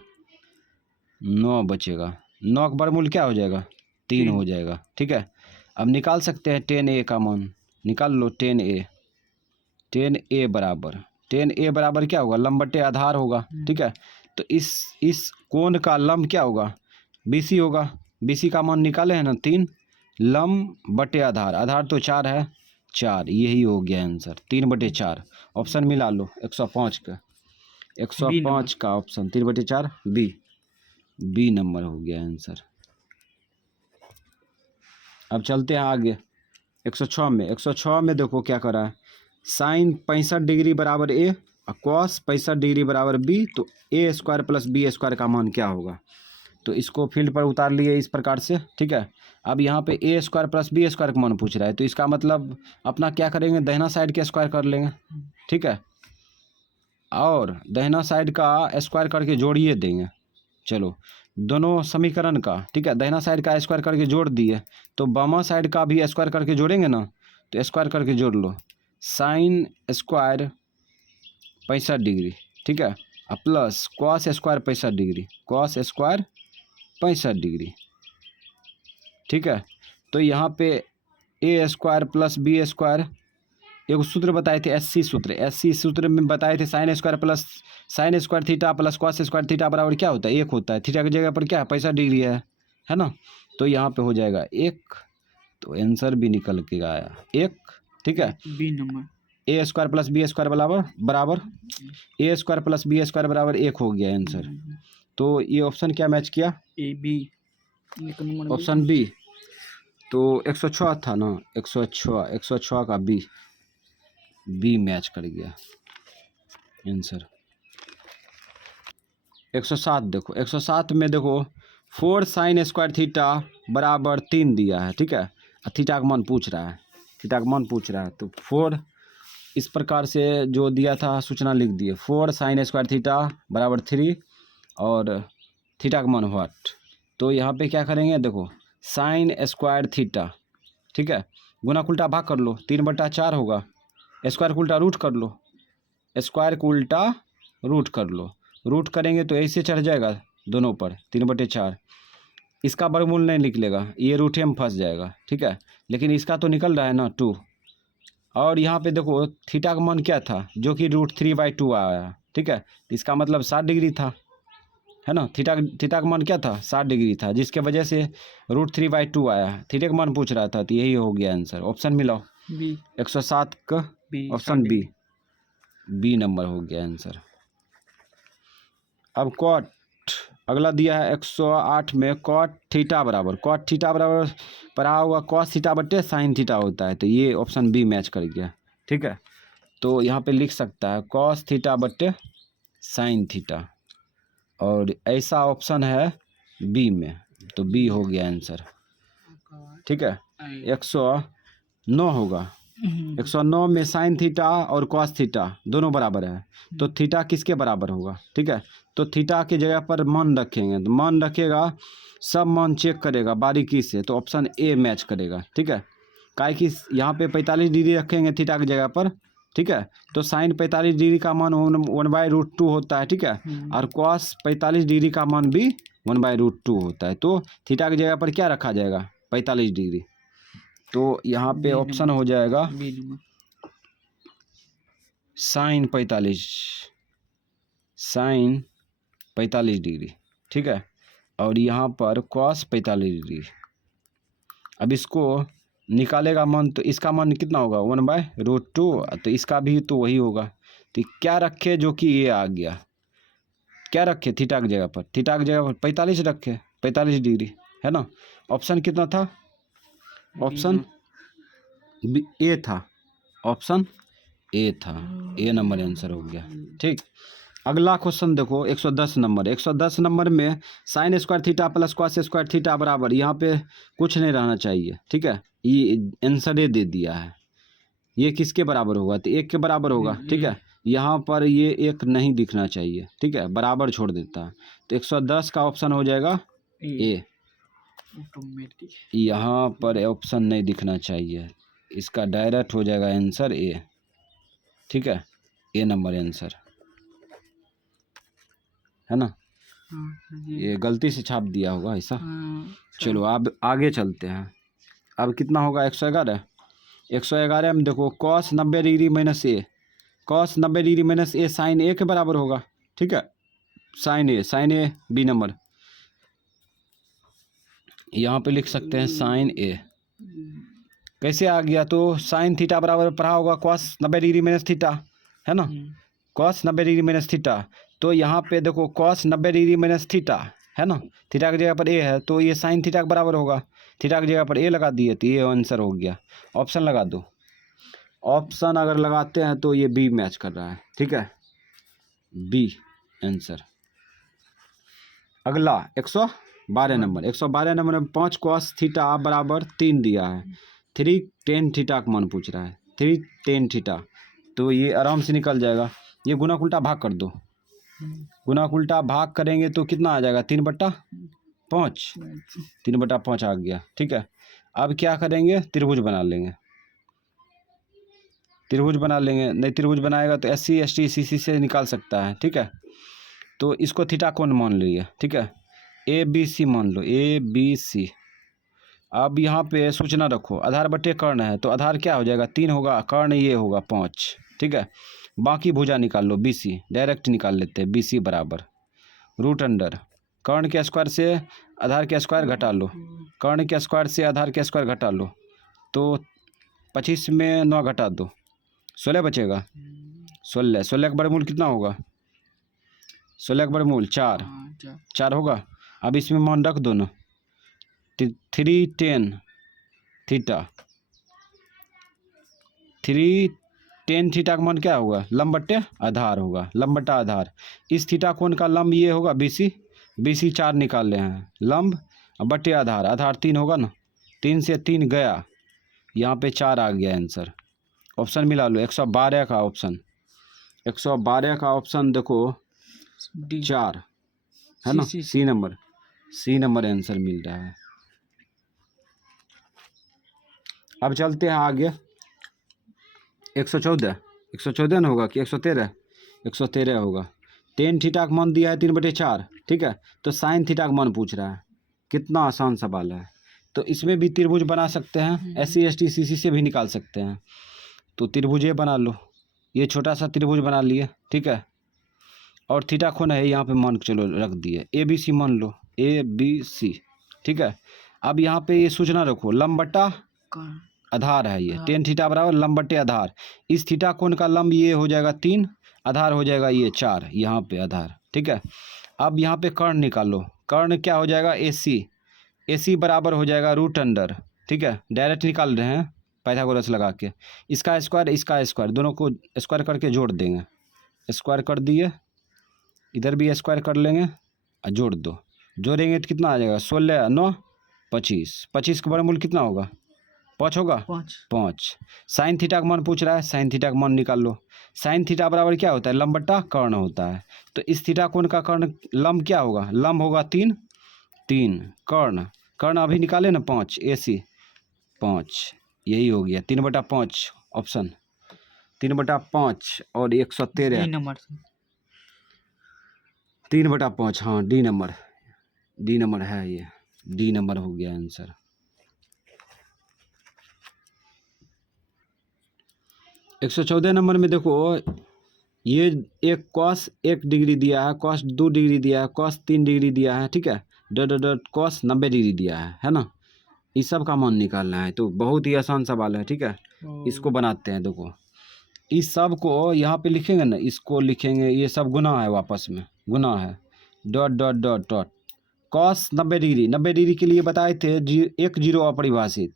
9 का वर्गमूल क्या हो जाएगा, 3 हो जाएगा, ठीक है। अब निकाल सकते हैं 10a का मान, निकाल लो 10a बराबर क्या होगा, लंब बटे आधार होगा, ठीक है। तो इस कोण का लंब क्या होगा, BC होगा, BC का मान निकाले हैं ना 3, लंब बटे आधार तो 4 है, 4, यही हो गया आंसर 3/4। ऑप्शन मिला लो 105 का, 105 का ऑप्शन 3/4 बी नंबर हो गया आंसर। अब चलते हैं आगे 106 में देखो क्या कर रहा है, साइन 65 डिग्री बराबर ए और कॉस 65 डिग्री बराबर बी, तो ए स्क्वायर प्लस बी स्क्वायर का मान क्या होगा। तो इसको फील्ड पर उतार लिए इस प्रकार से, ठीक है। अब यहाँ पे ए स्क्वायर प्लस बी स्क्वायर का मान पूछ रहा है, तो इसका मतलब अपना क्या करेंगे, दाहिना साइड के स्क्वायर कर लेंगे, ठीक है, और दाहिना साइड का स्क्वायर करके जोड़िए देंगे। चलो दोनों समीकरण का, ठीक है, दाहिना साइड का स्क्वायर करके जोड़ दिए, तो बामा साइड का भी स्क्वायर करके जोड़ेंगे ना, तो स्क्वायर करके जोड़ लो, साइन स्क्वायर 65 डिग्री, ठीक है, और plus cos square 65 degree, cos square 65 degree, ठीक है। तो यहाँ पे ए स्क्वायर प्लस बी स्क्वायर, एक सूत्र बताए थे एससी सूत्र में बताए थे, sine square plus sine square theta plus cos square theta बराबर क्या होता है, 1 होता है। थीटा की जगह पर क्या है, 65 डिग्री है ना, तो यहाँ पे हो जाएगा 1, तो आंसर भी निकल के आया 1, ठीक है। B number a square plus b square बराबर a square plus b square बराबर 1 हो गया आंसर। तो ये ऑप्शन क्या मैच किया, ए बी ऑप्शन बी। तो 106 था ना, 106 का बी मैच कर गया आंसर। 107 देखो, 107 में देखो 4 साइन स्क्वायर थीटा बराबर 3 दिया है, ठीक है, थीटा का मान पूछ रहा है, तो 4 इस प्रकार से जो दिया था सूचना लिख दिए, 4 साइन स्क्वायर थीटा बराबर 3 और थीटा का मान व्हाट। तो यहाँ पे क्या करेंगे, देखो साइन स्क्वायर थीटा, ठीक है, गुना को उल्टा भाग कर लो, 3/4 होगा, स्क्वायर को उल्टा रूट कर लो, रूट करेंगे तो ऐसे चढ़ जाएगा दोनों पर 3/4, इसका वर्गमूल नहीं निकलेगा, ये रूट में फंस जाएगा, ठीक है, लेकिन इसका तो निकल रहा है ना 2। और यहाँ पे देखो थीटा का मान क्या था, जो कि √3/2 आया, ठीक है, इसका मतलब 60 डिग्री था, है ना, थीटा का मान क्या था, 60 डिग्री था, जिसके वजह से √3/2 आया, थीटा का मान पूछ रहा था, तो यही हो गया आंसर। ऑप्शन मिलाओ, बी 107 का ऑप्शन बी नंबर हो गया आंसर। अब कॉट अगला दिया है 108 में, कॉट थीटा बराबर पढ़ा हुआ कॉस थीटा बटे साइन थीटा होता है, तो ये ऑप्शन बी मैच कर गया, ठीक है। तो यहाँ पे लिख सकता है कॉस थीटा बटे साइन थीटा, और ऐसा ऑप्शन है बी में, तो बी हो गया आंसर, ठीक है। 109 होगा, 109 में साइन थीटा और कॉस थीटा दोनों बराबर है, तो थीटा किसके बराबर होगा, ठीक है। तो थीटा की जगह पर मान रखेंगे, तो मान रखेगा, सब मान चेक करेगा बारीकी से, तो ऑप्शन ए मैच करेगा, ठीक है। काहे कि यहाँ पे 45 डिग्री रखेंगे थीटा की जगह पर, ठीक है, तो साइन 45 डिग्री का मान 1/√2 होता है, ठीक है, और कॉस 45 डिग्री का मान भी 1/√2 होता है, तो थीटा की जगह पर क्या रखा जाएगा, 45 डिग्री, तो यहाँ पे ऑप्शन हो जाएगा साइन 45 डिग्री, ठीक है, और यहाँ पर कॉस 45 डिग्री। अब इसको निकालेगा मान, तो इसका मान कितना होगा 1/√2, तो इसका भी तो वही होगा, तो क्या रखे, जो कि ये आ गया, क्या रखे थीटा की जगह पर, 45 रखे, 45 डिग्री, है ना। ऑप्शन कितना था, ऑप्शन ए था, ऑप्शन ए था, ए नंबर आंसर हो गया, ठीक। अगला क्वेश्चन देखो 110 नंबर में sine square theta plus cos square theta बराबर, यहाँ पे कुछ नहीं रहना चाहिए, ठीक है, ये आंसर दे दिया है, ये किसके बराबर होगा, तो 1 के बराबर होगा, ठीक है, यहाँ पर ये 1 नहीं दिखना चाहिए, ठीक है, बराबर छोड़ देता है, तो 110 का ऑप्शन हो जाएगा ए, यहाँ पर ऑप्शन नहीं दिखना चाहिए, इसका डायरेक्ट हो जाएगा आंसर ए, ठीक है, ए नंबर आंसर, है ना, ये गलती से छाप दिया होगा ऐसा। चलो अब आगे चलते हैं, अब कितना होगा 111 में देखो कॉस 90 डिग्री माइनस ए, कॉस 90 डिग्री माइनस ए साइन ए के बराबर होगा, ठीक है, साइन ए बी नंबर, यहाँ पे लिख सकते हैं साइन ए, कैसे आ गया, तो साइन थीटा बराबर पढ़ा होगा कॉस 90 डिग्री माइनस थीटा, है ना, कॉस 90 डिग्री माइनस थीटा, तो यहाँ पे देखो कॉस 90 डिग्री माइनस थीटा है ना, थीटा की जगह पर ए है तो ये साइन थीटा के बराबर होगा, थीटा की जगह पर ए लगा दिए तो ये आंसर हो गया। ऑप्शन लगा दो, ऑप्शन अगर लगाते हैं तो ये बी मैच कर रहा है, ठीक है, बी आंसर। अगला 112 नंबर, 112 नंबर में 5 कॉस थीटा बराबर 3 दिया है, 3 tan थीटा का मान पूछ रहा है, 3 tan थीटा, तो ये आराम से निकल जाएगा। ये गुना उल्टा भाग कर दो, गुना उल्टा भाग करेंगे तो कितना आ जाएगा 3/5, 3/5 आ गया, ठीक है। अब क्या करेंगे, त्रिभुज बना लेंगे, त्रिभुज बना लेंगे, नहीं त्रिभुज बनाएगा तो SC ST CC से निकाल सकता है, ठीक है। तो इसको थीटा कोण मान लीजिए, ठीक है, ABC मान लो, ABC। अब यहाँ पे सूचना रखो, आधार बटे कर्ण है तो आधार क्या हो जाएगा 3 होगा, कर्ण ये होगा 5, ठीक है। बाकी भुजा निकाल लो, BC डायरेक्ट निकाल लेते हैं, BC बराबर रूट अंडर कर्ण के स्क्वायर से आधार के स्क्वायर घटा लो, कर्ण के स्क्वायर से आधार के स्क्वायर घटा लो, तो 25 में 9 घटा दो, 16 बचेगा, 16 का वर्गमूल कितना होगा, 16 का वर्गमूल 4 होगा। अब इसमें मान रख दो ना, 3 tan थीटा, 3 tan थीटा का मान क्या होगा, लंब बट्टे आधार होगा, लंब बट्टा आधार। इस थीटा कोण का लंब ये होगा BC, BC 4 निकाल रहे हैं, लंब बट्टे आधार, आधार 3 होगा ना, 3 से 3 गया, यहाँ पे 4 आ गया आंसर। ऑप्शन मिला लो, 112 का ऑप्शन, 112 का ऑप्शन देखो 4 है ना, C number, C number answer मिल रहा है। अब चलते हैं आगे, 114 ना होगा कि 113, 113 होगा। tan थीटा का मान दिया है 3/4, ठीक है, तो साइन थीटा का मान पूछ रहा है, कितना आसान सवाल है। तो इसमें भी त्रिभुज बना सकते हैं, SC ST CC से भी निकाल सकते हैं, तो त्रिभुज ये बना लो, ये छोटा सा त्रिभुज बना लिए, ठीक है, और थीटा कोण है यहाँ पे मान चलो रख दिए, ABC मान लो, ABC, ठीक है। अब यहाँ पे ये सूचना रखो, लंब बट्टा आधार है, ये tan थीटा बराबर लंब बट्टे आधार, इस थीटा कोण का लंब ये हो जाएगा 3, आधार हो जाएगा ये 4, यहाँ पे आधार, ठीक है। अब यहाँ पे कर्ण निकालो, कर्ण क्या हो जाएगा AC, AC बराबर हो जाएगा रूट अंडर, ठीक है, डायरेक्ट निकाल रहे हैं पाइथागोरस लगा के, इसका स्क्वायर दोनों को स्क्वायर करके जोड़ देंगे, स्क्वायर कर दिए, इधर भी स्क्वायर कर लेंगे और जोड़ दो, जोड़ेंगे तो कितना आ जाएगा 16 9 25, 25 का वर्गमूल कितना होगा 5 होगा, 5। साइन थीटा का मान पूछ रहा है, साइन थीटा का मान निकाल लो, साइन थीटा बराबर क्या होता है, लंब बट्टा कर्ण होता है, तो इस थीटा कोण का कर्ण लंब क्या होगा, लंब होगा 3, कर्ण, कर्ण अभी निकाले ना 5, AC 5, यही हो गया 3/5 ऑप्शन, 3/5 और 113 3/5, हाँ डी नंबर है, ये डी नंबर हो गया आंसर। एक 114 नंबर में देखो, ये एक कॉस 1 डिग्री दिया है, कॉस 2 डिग्री दिया है, कॉस 3 डिग्री दिया है, ठीक है, डॉट कॉस 90 डिग्री दिया है ना, इस सब का मान निकालना है, तो बहुत ही आसान सवाल है, ठीक है। इसको बनाते हैं, देखो इस सब को यहाँ पे लिखेंगे ना, इसको लिखेंगे, ये सब गुना है, वापस में गुना है, डॉट कॉस 90 डिग्री के लिए बताए थे, एक जीरो अपरिभाषित,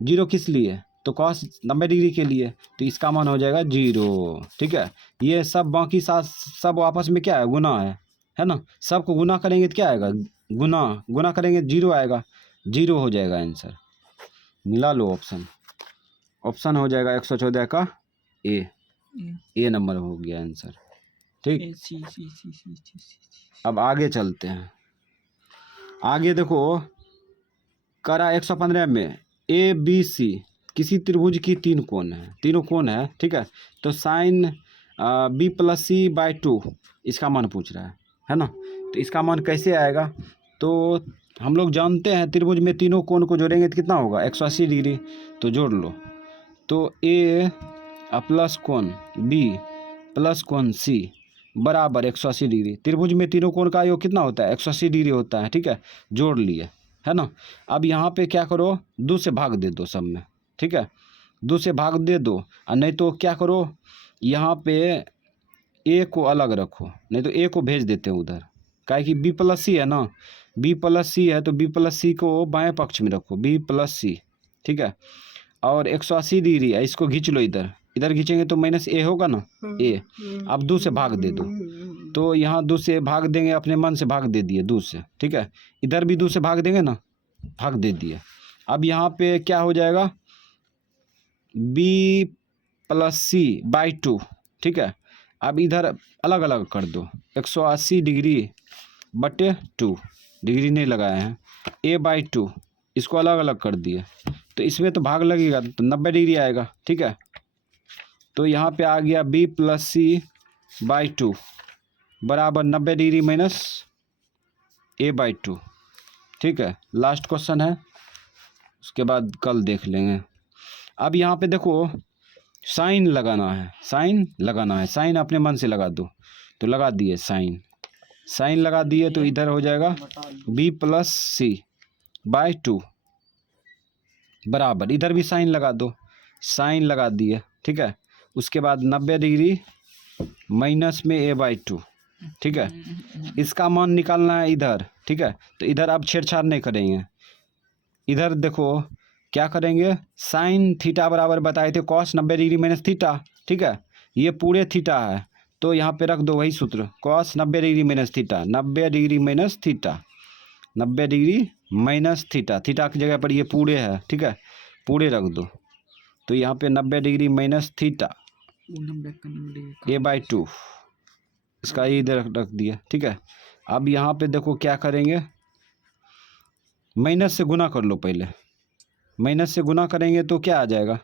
जीरो किस लिए, तो कॉस 90 डिग्री के लिए, तो इसका मान हो जाएगा 0, ठीक है। ये सब बाकी सब आपस में क्या है, गुना है ना, सबको गुना करेंगे तो क्या आएगा, गुना करेंगे 0 आएगा, 0 हो जाएगा आंसर। मिला लो ऑप्शन हो जाएगा 114 का ए नंबर हो गया आंसर, ठीक। अब आगे चलते हैं, आगे देखो करा 115 में ABC किसी त्रिभुज की 3 कोण है, तीनों कोण है, ठीक है, तो साइन B + C/2 इसका मान पूछ रहा है ना, तो इसका मान कैसे आएगा, तो हम लोग जानते हैं त्रिभुज में तीनों कोण को जोड़ेंगे तो कितना होगा 180 डिग्री, तो जोड़ लो, तो A प्लस कोण B प्लस कोण C बराबर 180 डिग्री, त्रिभुज में तीनों कोण का योग कितना होता है 180 डिग्री होता है, ठीक है, जोड़ लिए, है ना। अब यहाँ पे क्या करो, 2 से भाग दे दो सब में, ठीक है, 2 से भाग दे दो, और नहीं तो क्या करो, यहाँ पे ए को अलग रखो, नहीं तो ए को भेज देते हैं उधर, काहे कि बी प्लस सी है ना, बी प्लस सी है तो बी प्लस सी को बाएं पक्ष में रखो, बी प्लस सी, ठीक है। और 180 डिग्री है, इसको खींच लो इधर, इधर खींचेंगे तो माइनस ए होगा ना, ए। अब 2 से भाग दे दो, तो यहाँ 2 से भाग देंगे, अपने मन से भाग दे दिए 2 से, ठीक है। इधर भी 2 से भाग देंगे ना, भाग दे दिए। अब यहाँ पे क्या हो जाएगा, बी प्लस सी बाई 2, ठीक है। अब इधर अलग अलग कर दो, 180 डिग्री बटे 2, डिग्री नहीं लगाए हैं, ए बाई 2, इसको अलग अलग कर दिए, तो इसमें तो भाग लगेगा तो 90 डिग्री आएगा, ठीक है। तो यहाँ पे आ गया बी प्लस सी बाई 2 बराबर 90 डिग्री माइनस ए बाई 2, ठीक है। लास्ट क्वेश्चन है, उसके बाद कल देख लेंगे। अब यहाँ पे देखो साइन लगाना है, साइन लगाना है, साइन अपने मन से लगा दो, तो लगा दिए साइन, साइन लगा दिए तो इधर हो जाएगा बी प्लस सी बाई 2 बराबर, इधर भी साइन लगा दो, साइन लगा दिए, ठीक है। उसके बाद 90 डिग्री माइनस में ए बाई 2, ठीक है। इसका मान निकालना है इधर, ठीक है। तो इधर अब छेड़छाड़ नहीं करेंगे, इधर देखो क्या करेंगे, साइन थीटा बराबर बताए थे कॉस 90 डिग्री माइनस थीटा, ठीक है। ये पूरे थीटा है तो यहाँ पे रख दो वही सूत्र, cos 90 degree minus theta, 90 degree minus theta, 90 degree minus theta, theta की जगह पर ये पूरे है, ठीक है, पूरे रख दो। तो यहाँ पे 90 degree minus theta A by 2, इसका ये इधर रख दिया, ठीक है। अब यहाँ पे देखो क्या करेंगे, माइनस से गुना कर लो पहले, माइनस से गुना करेंगे तो क्या आ जाएगा,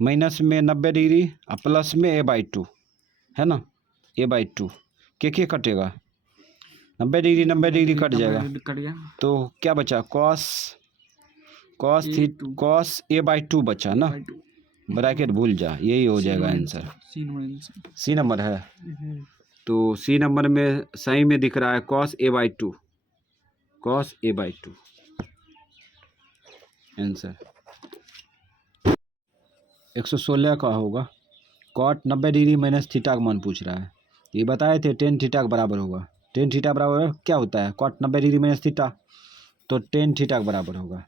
माइनस में 90 डिग्री और प्लस में ए बाई 2 है ना, ए बाई 2 के कटेगा, 90 डिग्री कट जाएगा, तो क्या बचा, कॉस कॉस ए बाई 2 बचा ना, ब्रैकेट भूल जा, यही हो जाएगा आंसर। सी नंबर है, तो सी नंबर में सही में दिख रहा है cos A by 2, cos A by 2 answer. 116 का होगा, कॉट 90 डिग्री माइनस थीटा का मान पूछ रहा है, ये बताए थे टेन थीटा के बराबर होगा, टेन थीटा बराबर क्या होता है, कॉट 90 डिग्री माइनस थीटा, तो टेन थीटा के बराबर होगा,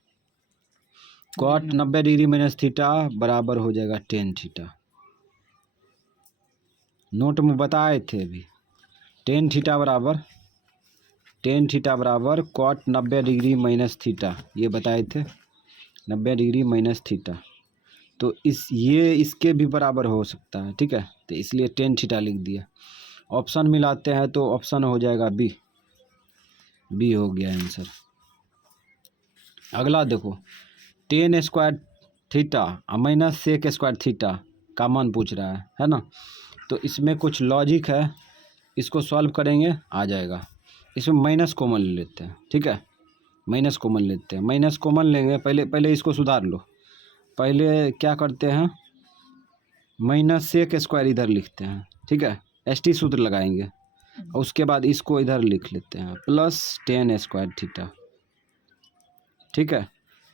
कॉट 90 डिग्री माइनस थीटा बराबर हो जाएगा टेन थीटा, नोट में बताए थे अभी, टेन थीटा बराबर कॉट 90 डिग्री माइनस थीटा, ये बताए थे 90 डिग्री माइनस थीटा, तो इसके भी बराबर हो सकता है, ठीक है, तो इसलिए टेन थीटा लिख दिया। ऑप्शन मिलाते हैं तो ऑप्शन हो जाएगा बी, बी हो गया आंसर। अगला देखो, टेन स्क्वायर थीटा और माइनस सेक स्क्वायर थीटा का मान पूछ रहा है ना, तो इसमें कुछ लॉजिक है, इसको सॉल्व करेंगे आ जाएगा। इसमें माइनस कॉमन ले लेते हैं, ठीक है, माइनस कॉमन लेते हैं, माइनस कॉमन लेंगे, पहले इसको सुधार लो, पहले क्या करते हैं, माइनस सेक स्क्वायर इधर लिखते हैं, ठीक है, एस टी सूत्र लगाएंगे, और उसके बाद इसको इधर लिख लेते हैं प्लस टेन स्क्वायर थीटा, ठीक है।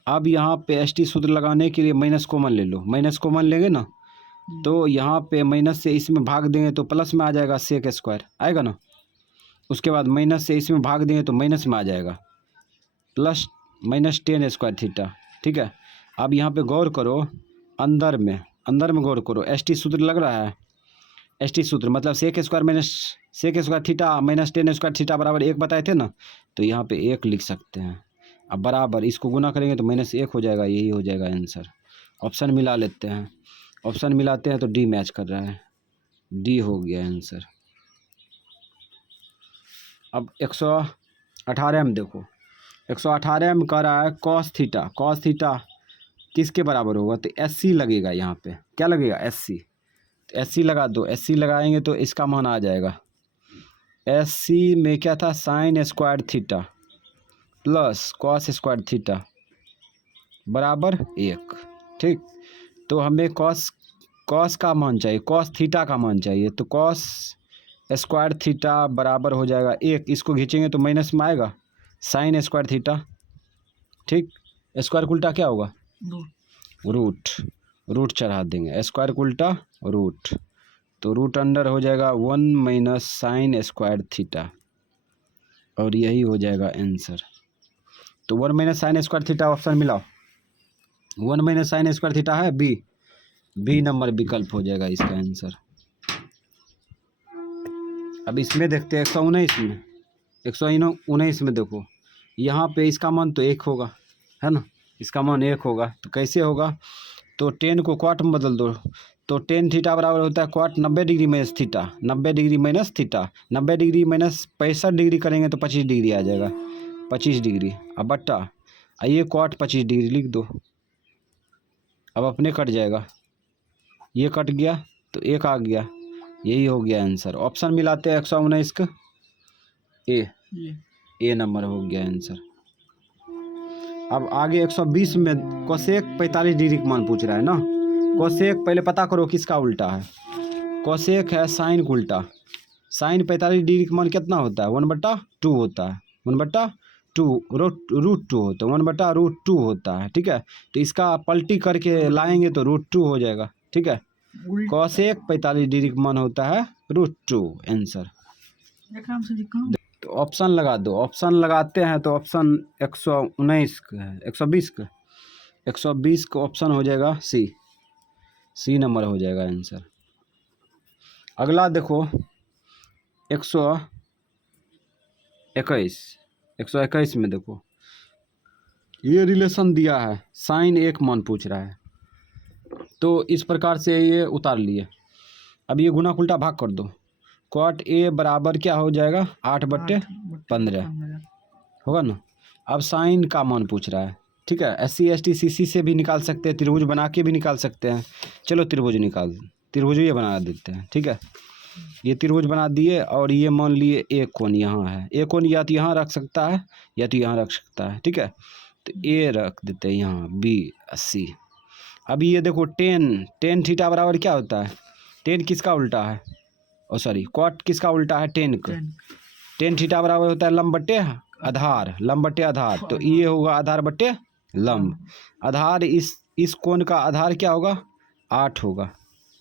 अब यहाँ पे एस टी सूत्र लगाने के लिए माइनस कॉमन ले लो, माइनस कॉमन लेंगे ना, तो यहाँ पे माइनस से इसमें भाग देंगे तो प्लस में आ जाएगा, सेक स्क्वायर आएगा ना, उसके बाद माइनस से इसमें भाग देंगे तो माइनस में आ जाएगा, plus minus ten square theta, ठीक है। अब यहाँ पे गौर करो, अंदर में गौर करो, एस टी सूत्र लग रहा है, एस टी सूत्र मतलब sec square minus sec square theta minus ten square theta बराबर 1 बताए थे ना, तो यहाँ पे 1 लिख सकते हैं, अब बराबर इसको गुना करेंगे तो -1 हो जाएगा, यही हो जाएगा आंसर। ऑप्शन मिला लेते हैं, ऑप्शन मिलाते हैं तो डी मैच कर रहा है, डी हो गया आंसर। अब 118 में देखो, 118 में कह रहा है कॉस थीटा किसके बराबर होगा, तो एस सी लगेगा, यहाँ पे क्या लगेगा, एस सी, तो एस सी लगा दो, एस सी लगाएंगे तो इसका मान आ जाएगा, एस सी में क्या था, sine square theta plus cos square theta बराबर 1, ठीक। तो हमें कॉस का मान चाहिए, कॉस थीटा का मान चाहिए, तो कॉस स्क्वायर थीटा बराबर हो जाएगा 1, इसको खींचेंगे तो माइनस में आएगा, साइन स्क्वायर थीटा, ठीक, स्क्वायर का उल्टा क्या होगा, रूट चढ़ा देंगे, स्क्वायर का उल्टा रूट, तो रूट अंडर हो जाएगा 1 माइनस साइन स्क्वायर थीटा, और यही हो जाएगा आंसर। तो 1 minus sine square theta option मिलाओ। 1 माइनस साइन स्क्वायर थीटा है बी नंबर विकल्प हो जाएगा इसका आंसर। अब इसमें देखते हैं 119 में, 119 में देखो, यहाँ पे इसका मान तो 1 होगा, है ना, इसका मान 1 होगा। तो कैसे होगा, तो 10 को क्वाट में बदल दो, तो 10 थीटा बराबर होता है क्वाट 90 degree minus theta, 90 degree minus theta, 90 degree minus 65 degree करेंगे तो 25 डिग्री आ जाएगा, 25 डिग्री। अब बट्टा ये क्वाट 25 डिग्री लिख दो, अब अपने कट जाएगा, ये कट गया तो 1 आ गया, यही हो गया आंसर। ऑप्शन मिलाते हैं 119 का ए नंबर हो गया आंसर। अब आगे 120 में कोसेक 45 डिग्री का मान पूछ रहा है ना। कोसेक पहले पता करो किसका उल्टा है, कोसेक है साइन का उल्टा। साइन 45 डिग्री का मान कितना होता है, 1/2 होता है, 1/2 रूट 2 होता है, 1/√2 होता है, ठीक है। तो इसका पलटी करके लाएंगे तो √2 हो जाएगा, ठीक है। कोसेक 45 डिग्री का मान होता है √2 आंसर। तो ऑप्शन लगा दो, ऑप्शन लगाते हैं तो ऑप्शन 119 का है, 120 का, 120 का ऑप्शन हो जाएगा सी नंबर हो जाएगा आंसर। अगला देखो 121 में देखो, ये रिलेशन दिया है, साइन 1 मान पूछ रहा है, तो इस प्रकार से ये उतार लिए। अब ये गुना उल्टा भाग कर दो, क्वाट ए बराबर क्या हो जाएगा 8/15 होगा ना। अब साइन का मान पूछ रहा है, ठीक है। SC ST CC से भी निकाल सकते हैं, त्रिभुज बना के भी निकाल सकते हैं। चलो त्रिभुज ये बना देते हैं, ठीक है। ये त्रिभुज बना दिए और ये मान लिए एक कोण यहाँ है, एक कोण या तो यहाँ रख सकता है या तो यहाँ रख सकता है, ठीक है। तो ए रख देते हैं यहाँ BC। अब ये देखो टेन थीटा बराबर क्या होता है, 10 किसका उल्टा है, सॉरी क्वाट किसका उल्टा है, 10 का। 10 थीटा बराबर होता है लंब बटे आधार, लंब बटे आधार, तो ये होगा आधार बटे लंब। आधार इस कोण का आधार क्या होगा 8 होगा,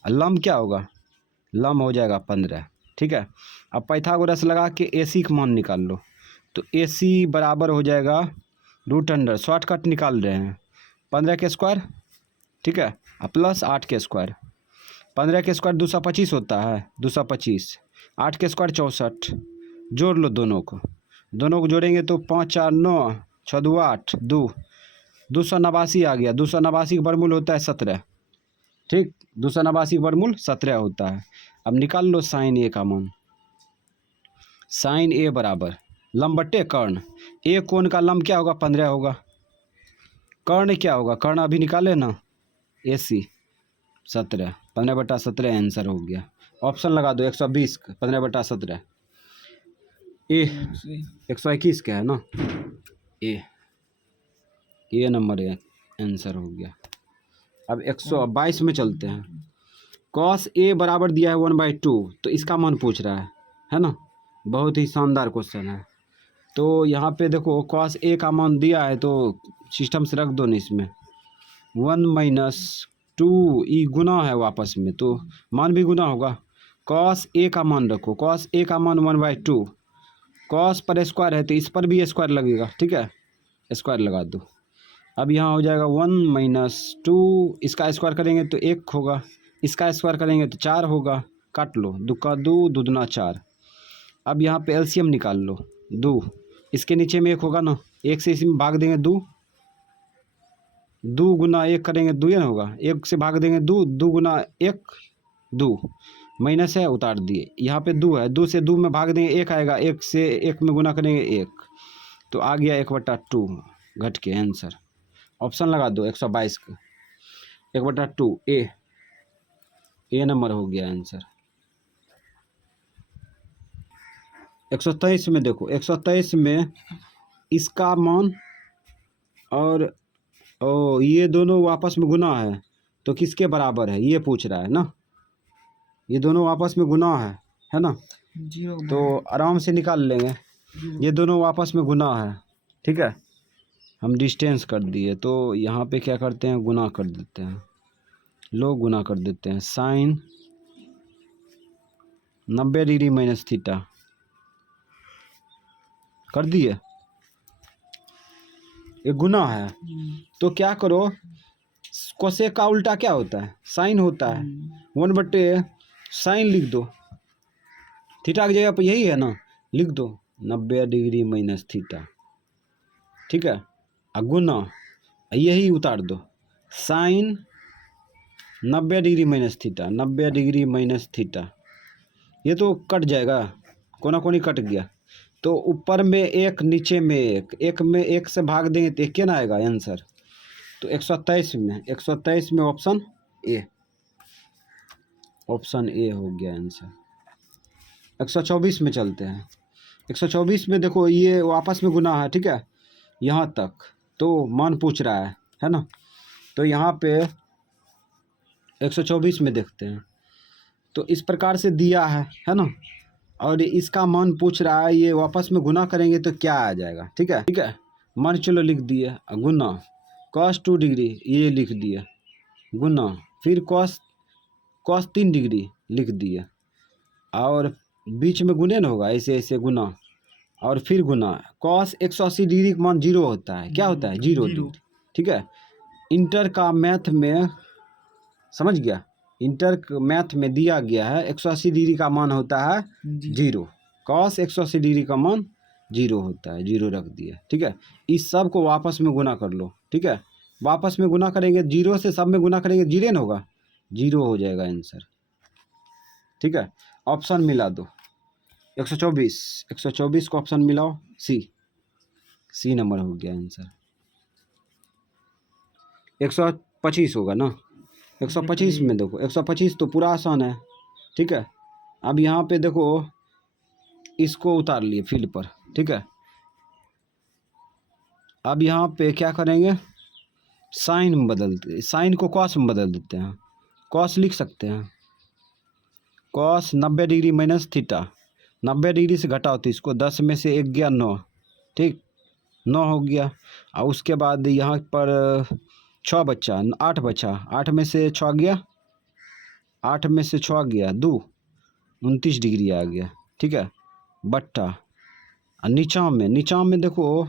लंब क्या होगा, लंब हो जाएगा 15, ठीक है। अब पाइथागोरस लगा के AC का मान निकाल लो, तो AC बराबर हो जाएगा रूट अंडर, शॉर्टकट निकाल रहे हैं, 15 के स्क्वायर, ठीक है, प्लस 8 के स्क्वायर। 15 के स्क्वायर 225 होता है, 225, 8 के स्क्वायर 64, जोड़ लो दोनों को जोड़ेंगे तो 5 4 9 6 2 8 289 आ गया। 289 का वर्गमूल होता है 17, ठीक, 289 का वर्गमूल 17 होता है। अब निकाल लो साइन ए का मान, साइन ए बराबर लंब बटे कर्ण, ए कोण का लंब क्या होगा 15 होगा, कर्ण क्या होगा, कर्ण अभी निकाले ना AC 17, 15/17 आंसर हो गया। ऑप्शन लगा दो 120 का 15/17, ए 121 का है ना, ए नंबर आंसर हो गया। अब 122 में चलते हैं, कॉस ए बराबर दिया है 1/2, तो इसका मान पूछ रहा है ना, बहुत ही शानदार क्वेश्चन है। तो यहाँ पे देखो कॉस ए का मान दिया है तो सिस्टम से रख दो ना इसमें, 1 - 2 ई गुना है वापस में, तो मान भी गुना होगा। कॉस ए का मान रखो, कॉस ए का मान 1/2, कॉस पर स्क्वायर है तो इस पर भी स्क्वायर लगेगा, ठीक है, स्क्वायर लगा दो। अब यहाँ हो जाएगा 1 - 2, इसका स्क्वायर करेंगे तो 1 होगा, इसका स्क्वायर करेंगे तो 4 होगा, काट लो, 2 का 2 2 दूना 4। अब यहाँ पे LCM निकाल लो, 2 इसके नीचे में 1 होगा ना, 1 से इसमें भाग देंगे 2 गुना 1 करेंगे 2 ना होगा, 1 से भाग देंगे 2 गुना 1 2, माइनस है उतार दिए, यहाँ पे 2 है, 2 से 2 में भाग देंगे 1 आएगा, 1 से 1 में गुना करेंगे 1, तो आ गया 1/2 घट के आंसर। ऑप्शन लगा दो 122 का 1/2 ए नंबर हो गया आंसर। 123 में देखो, 123 में इसका मान और ये दोनों आपस में गुना है तो किसके बराबर है ये पूछ रहा है ना, ये दोनों आपस में गुना है ना, तो आराम से निकाल लेंगे, ये दोनों आपस में गुना है, ठीक है। हम डिस्टेंस कर दिए तो यहाँ पे क्या करते हैं, गुना कर देते हैं, लोग गुना कर देते हैं, साइन 90 डिग्री माइनस थीटा कर दिए। ये गुना है तो क्या करो, कोसेक का उल्टा क्या होता है, साइन होता है। 1/साइन लिख दो, थीटा की जगह पर यही है ना, लिख दो 90 डिग्री माइनस थीटा, ठीक है। गुना यही उतार दो, sine 90 degree minus theta, 90 degree minus theta. ये तो कट जाएगा, कोना कोनी कट गया, तो ऊपर में एक नीचे में एक, एक में एक से भाग देंगे तो एक क्या ना आएगा आंसर। तो 127 में, 127 में ऑप्शन ए, ऑप्शन ए हो गया आंसर। 124 में चलते हैं। 124 में देखो ये आपस में गुना है, ठीक है, यहाँ तक तो मान पूछ रहा है ना। तो यहाँ पे 124 में देखते हैं, तो इस प्रकार से दिया है ना, और इसका मान पूछ रहा है, ये वापस में गुना करेंगे तो क्या आ जाएगा, ठीक है, ठीक है। मान चलो लिख दिए गुना cos 2 डिग्री, ये लिख दिया गुना, फिर cos 3 डिग्री लिख दिया, और बीच में गुने न होगा, ऐसे ऐसे गुना, और फिर गुना। cos 180 डिग्री का मान 0 होता है, क्या होता है, 0 डिग्री, ठीक है। इंटर का मैथ में समझ गया, इंटर मैथ में दिया गया है 180 डिग्री का मान होता है 0, cos 180 डिग्री का मान 0 होता है, 0 रख दिया, ठीक है। इस सब को वापस में गुना कर लो, ठीक है, वापस में गुना करेंगे 0 से, सब में गुना करेंगे 0 न होगा, 0 हो जाएगा आंसर, ठीक है। ऑप्शन मिला दो, 124 को ऑप्शन मिलाओ, सी नंबर हो गया आंसर। 125 होगा ना, 125 में देखो, 125 तो पूरा आसान है, ठीक है। अब यहाँ पे देखो इसको उतार लिए फील्ड पर, ठीक है। अब यहाँ पे क्या करेंगे, साइन में बदलते, साइन को कॉस में बदल देते हैं, कॉस लिख सकते हैं, cos 90 degree minus theta, 90 degree से घटाओ तो इसको 10 में से 1 गया 9, ठीक, 9 हो गया। और उसके बाद यहाँ पर 6 बचा, 8 बचा, 8 में से 6 गया, 8 में से 6 गया 2, 29 डिग्री आ गया, ठीक है, बट्टा। और नीचा में देखो,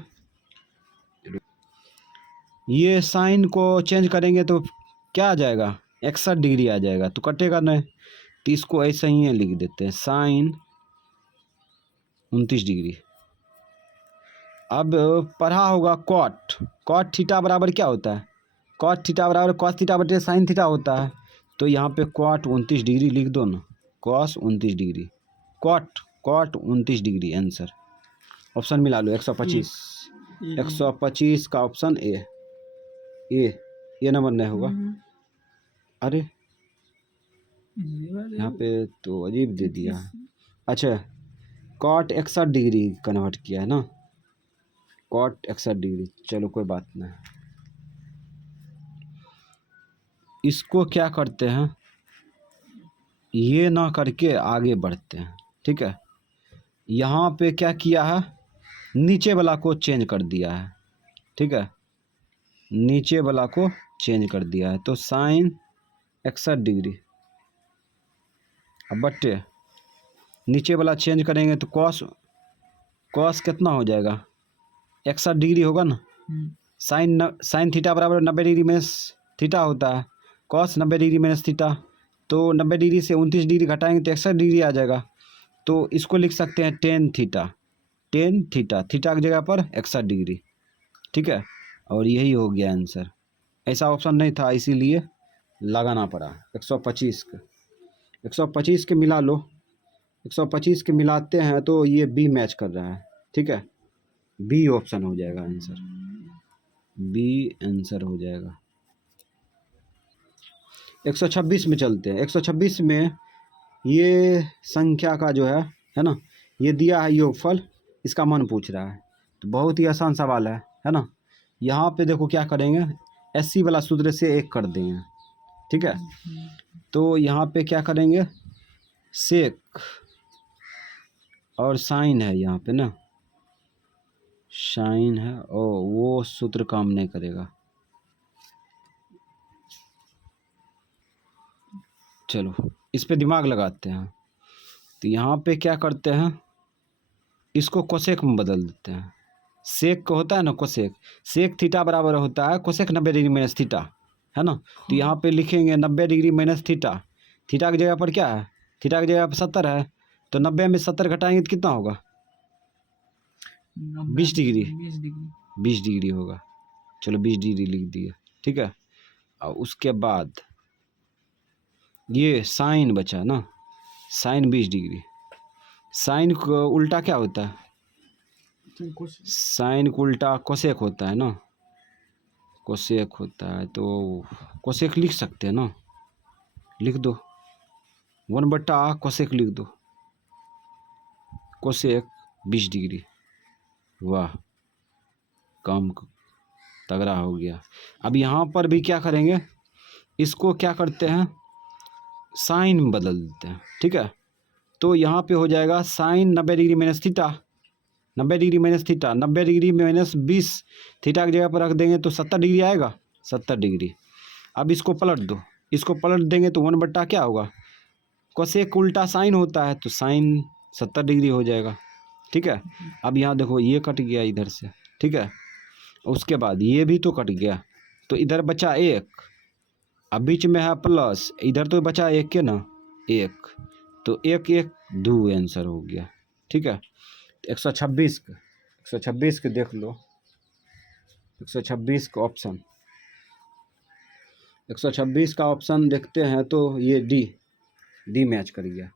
ये साइन को चेंज करेंगे तो क्या आ जाएगा, 61 डिग्री आ जाएगा, तो कटेगा नहीं, तो इसको ऐसे ही लिख देते हैं, साइन 29 डिग्री। अब पढ़ा होगा कॉट थीटा बराबर क्या होता है, कॉट थीटा बराबर कॉस थीटा बटे साइन थीटा होता है। तो यहाँ पे कॉट 29 डिग्री लिख दो ना, cos 29 degree, cot 29 degree answer. Option मिला लो, 125 का ऑप्शन ए नंबर नहीं होगा। अरे यहाँ पे तो अजीब दे दिया है। अच्छा, कॉट 61 डिग्री कन्वर्ट किया है ना, कॉट 61 डिग्री, चलो कोई बात नहीं। इसको क्या करते हैं, ये ना करके आगे बढ़ते हैं, ठीक है। यहाँ पे क्या किया है, नीचे वाला को चेंज कर दिया है, ठीक है, नीचे वाला को चेंज कर दिया है, तो साइन 61 डिग्री, अब बट्टे नीचे वाला चेंज करेंगे तो कॉस कितना हो जाएगा, 61 डिग्री होगा ना, साइन थीटा बराबर 90 डिग्री माइनस थीटा होता है, कॉस 90 डिग्री माइनस थीटा, तो 90 डिग्री से 29 डिग्री घटाएंगे तो 61 डिग्री आ जाएगा। तो इसको लिख सकते हैं टेन थीटा की जगह पर 61 डिग्री, ठीक है, और यही हो गया आंसर। ऐसा ऑप्शन नहीं था इसीलिए लगाना पड़ा। 125 के मिला लो, 125 के मिलाते हैं तो ये बी मैच कर रहा है, ठीक है, बी ऑप्शन हो जाएगा आंसर, बी आंसर हो जाएगा। 126 में चलते हैं। 126 में ये संख्या का जो है ना, ये दिया है योगफल, इसका मान पूछ रहा है, तो बहुत ही आसान सवाल है ना। यहाँ पे देखो क्या करेंगे, एससी वाला सूत्र से एक कर देंगे, ठीक है। तो यहाँ पे क्या करेंगे, सेक और साइन है यहाँ पे ना, साइन है, ओ वो सूत्र काम नहीं करेगा, चलो इस पे दिमाग लगाते हैं। तो यहाँ पे क्या करते हैं, इसको कोसेक में बदल देते हैं। सेक का होता है ना कोसेक, सेक थीटा बराबर होता है कोसेक 90 डिग्री माइनस थीटा, है ना। तो यहाँ पे लिखेंगे 90 डिग्री माइनस थीटा। थीटा की जगह पर क्या है, थीटा की जगह पर 70 है, तो 90 में 70 घटाएंगे तो कितना होगा, 20 डिग्री, 20 डिग्री 20 डिग्री होगा। चलो 20 डिग्री लिख दिए, ठीक है। और उसके बाद ये साइन बचा ना, साइन 20 डिग्री। साइन को उल्टा क्या होता है, साइन को उल्टा कोसेक होता है ना, कोसेक होता है। तो कोसेक लिख सकते हैं ना, लिख दो 1/, कोसेक लिख दो, कोसेक 20 डिग्री। वाह, काम तगड़ा हो गया। अब यहाँ पर भी क्या करेंगे, इसको क्या करते हैं, साइन में बदल देते हैं, ठीक है। तो यहाँ पे हो जाएगा sine 90 degree minus theta, 90 degree minus theta, 90 degree minus 20 theta की जगह पर रख देंगे तो 70 डिग्री आएगा, 70 डिग्री। अब इसको पलट दो, इसको पलट देंगे तो 1/, क्या होगा, कोसेक उल्टा साइन होता है, तो साइन 70 डिग्री हो जाएगा, ठीक है। अब यहाँ देखो ये कट गया इधर से, ठीक है। उसके बाद ये भी तो कट गया, तो इधर बचा 1, अब बीच में है प्लस, इधर तो बचा 1 के ना, 1, तो 1 1 2 आंसर हो गया, ठीक है। 126 के देख लो, 126 का ऑप्शन, 126 का ऑप्शन देखते हैं तो ये डी मैच कर गया,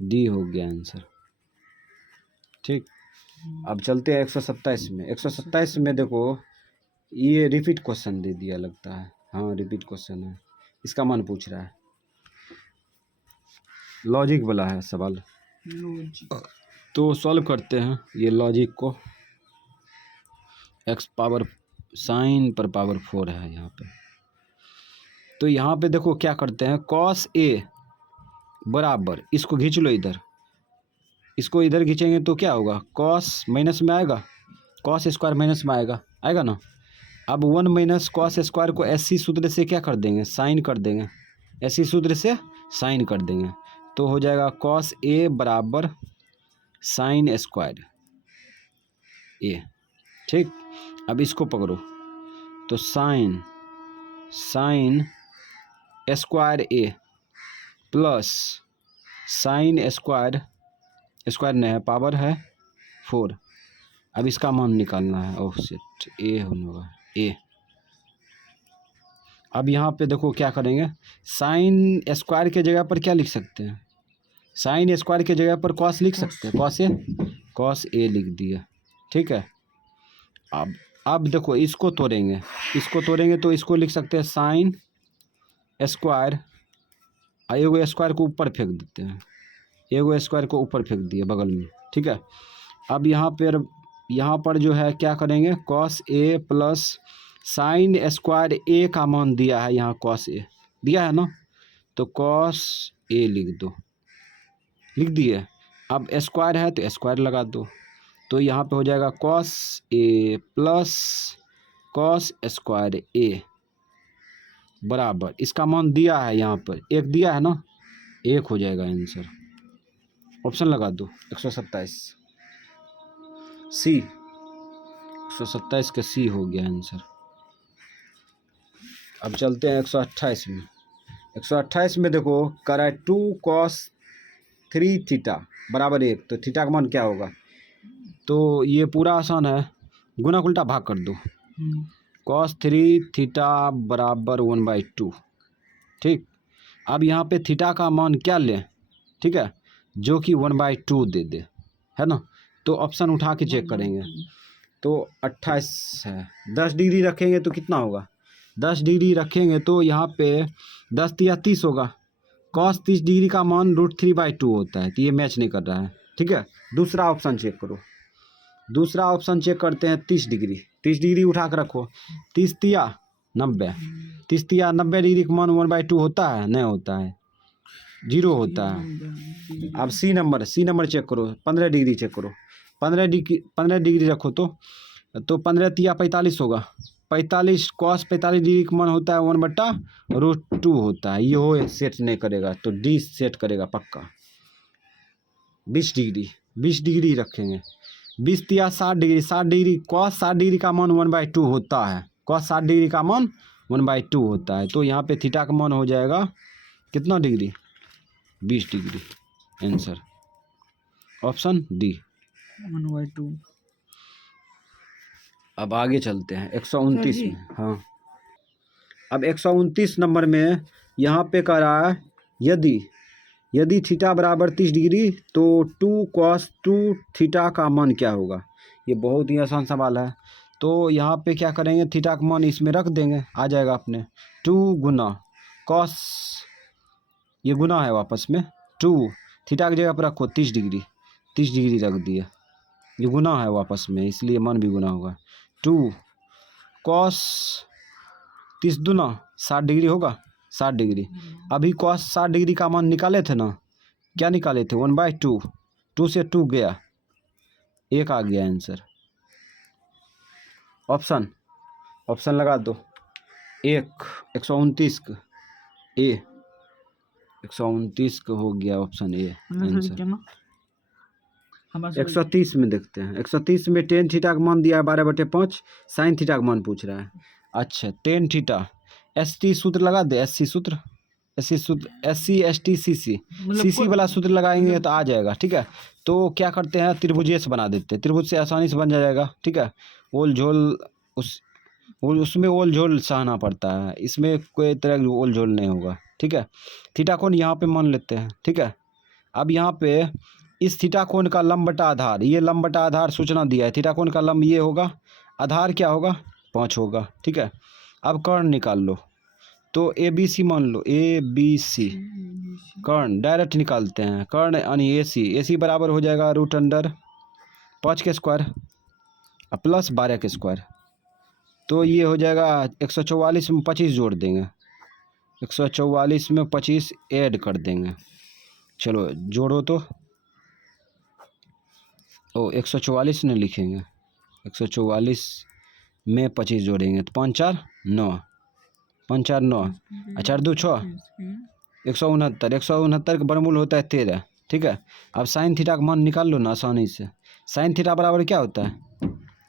डी हो गया आंसर, ठीक। अब चलते हैं 127 में। 127 में देखो ये रिपीट क्वेश्चन दे दिया लगता है, हाँ रिपीट क्वेश्चन है, इसका मान पूछ रहा है, लॉजिक वाला है सवाल। तो सॉल्व करते हैं ये लॉजिक को। x पावर साइन पर पावर 4 है यहाँ पे। तो यहाँ पे देखो क्या करते हैं, cos a बराबर, इसको खींच लो इधर, इसको इधर खींचेंगे तो क्या होगा, cos माइनस में आएगा, cos स्क्वायर माइनस में आएगा ना। अब 1 माइनस cos स्क्वायर को ऐसी सूत्र से क्या कर देंगे, साइन कर देंगे, ऐसी सूत्र से साइन कर देंगे, तो हो जाएगा cos a बराबर साइन स्क्वायर a, ठीक। अब इसको पकड़ो, तो sine square a plus sine square नहीं है, पावर है 4। अब इसका मान निकालना है, ओह शिट, ए होगा ए। अब यहाँ पे देखो क्या करेंगे, साइन स्क्वायर के जगह पर क्या लिख सकते हैं, साइन स्क्वायर के जगह पर कॉस लिख सकते हैं, कॉस ए लिख दिया, ठीक है। अब देखो इसको तोड़ेंगे तो इसको लिख सकते हैं साइन स्क्वायर, एगो स्क्वायर को ऊपर फेंक देते हैं, एगो स्क्वायर को ऊपर फेंक दिए बगल में, ठीक है। अब यहाँ पर जो है क्या करेंगे, cos A plus sine square ए का मान दिया है, यहाँ कॉस ए दिया है ना, तो कॉस ए लिख दिए। अब स्क्वायर है तो स्क्वायर लगा दो, तो यहाँ पे हो जाएगा cos A plus cos square ए बराबर, इसका मान दिया है यहाँ पर 1 दिया है ना, 1 हो जाएगा आंसर। ऑप्शन लगा दो 127 सी, 127 का सी हो गया आंसर। अब चलते हैं 128 में। 128 में देखो कर है 2 cos 3 थीटा बराबर 1, तो थीटा का मान क्या होगा, तो ये पूरा आसान है, गुना उल्टा भाग कर दो, cos 3 थीटा बराबर 1/2, ठीक। अब यहाँ पे थीटा का मान क्या लें, ठीक है, जो कि 1/2 दे दे, है ना। तो ऑप्शन उठा के चेक करेंगे, तो 28 है, 10 डिग्री रखेंगे तो कितना होगा, 10 डिग्री रखेंगे तो यहाँ पे 10 या 30 होगा, cos 30 डिग्री का मान √3/2 होता है, तो ये मैच नहीं कर रहा है, ठीक है। दूसरा ऑप्शन चेक करो, दूसरा ऑप्शन चेक करते हैं 30 डिग्री उठा कर रखो, 30 तिया 90, 30 तिया 90 डिग्री का मान 1/2 होता है, नहीं होता है, 0 होता है। अब सी नंबर चेक करो, 15 डिग्री चेक करो, 15 डिग्री रखो तो 15 तिया 45 होगा, 45 cos 45 डिग्री का मान होता है 1/√2 होता है, ये हो सेट नहीं करेगा तो डी सेट करेगा पक्का, 20 डिग्री रखेंगे। 20 तिया 60 डिग्री, 60 डिग्री कॉस 60 डिग्री का मान 1/2 होता है। कॉस 60 डिग्री का मान 1/2 होता है। तो यहाँ पे थीटा का मान हो जाएगा कितना degree? 20 degree. Answer option D. 1/2। अब आगे चलते हैं 129 सर जी। में। हाँ, अब 129 नंबर में यहाँ पे कह रहा है यदि थीटा बराबर 30 डिग्री तो 2 cos 2 थीटा का मान क्या होगा? ये बहुत ही आसान सवाल है। तो यहाँ पे क्या करेंगे, थीटा का मान इसमें रख देंगे, आ जाएगा अपने 2 गुना कॉस, ये गुना है वापस में 2, थीटा की जगह पर रखो 30 डिग्री रख दिया, ये गुना है वापस में, इसलिए मान भी गुना होगा। 2 कॉस 30 दूना 60 डिग्री होगा, 60 डिग्री। अभी कॉस 60 डिग्री का मान निकाले थे ना, क्या निकाले थे? 1/2, 2 से 2 गया, 1 आ गया आंसर। ऑप्शन लगा दो। 129 का ए, 129 का हो गया ऑप्शन ए आंसर। 130 में देखते हैं। 130 में टेन थीटा का मान दिया है 12/5, साइन थीटा का मान पूछ रहा है। अच्छा, टेन थीटा ST सूत्र लगा दे, SC सूत्र, SC ST CC, CC वाला सूत्र लगाएंगे तो आ जाएगा। ठीक है, तो क्या करते हैं, त्रिभुज से बना देते हैं, त्रिभुज से आसानी से बन जाएगा। ठीक है, ओल झोल उसमें ओल झोल सहना पड़ता है, इसमें कोई तरह की ओल झोल नहीं होगा। ठीक है, थीटा कोण यहाँ पे मान लेते हैं। ठीक है, अब यहाँ पे इस थीटा कोण का लंब बटा आधार, ये लंब बटा आधार सूचना दिया है, थीटा कोण का लंब ये होगा, आधार क्या होगा? 5 होगा। ठीक है, अब कर्ण निकाल लो, तो ABC मान लो, ABC कर्ण डायरेक्ट निकालते हैं, कर्ण यानी AC बराबर हो जाएगा √5 के स्क्वायर प्लस 12 के स्क्वायर। तो ये हो जाएगा 144 में 25 जोड़ देंगे, 144 में 25 ऐड कर देंगे। चलो जोड़ो तो, 144 नहीं लिखेंगे, 144 में 25 जोड़ेंगे तो 5 4 9, 5 4 9, 4 2 6, 169 का वर्गमूल होता है 13। ठीक है, अब साइन थीटा का मान निकाल लो ना आसानी से। साइन थीटा बराबर क्या होता है?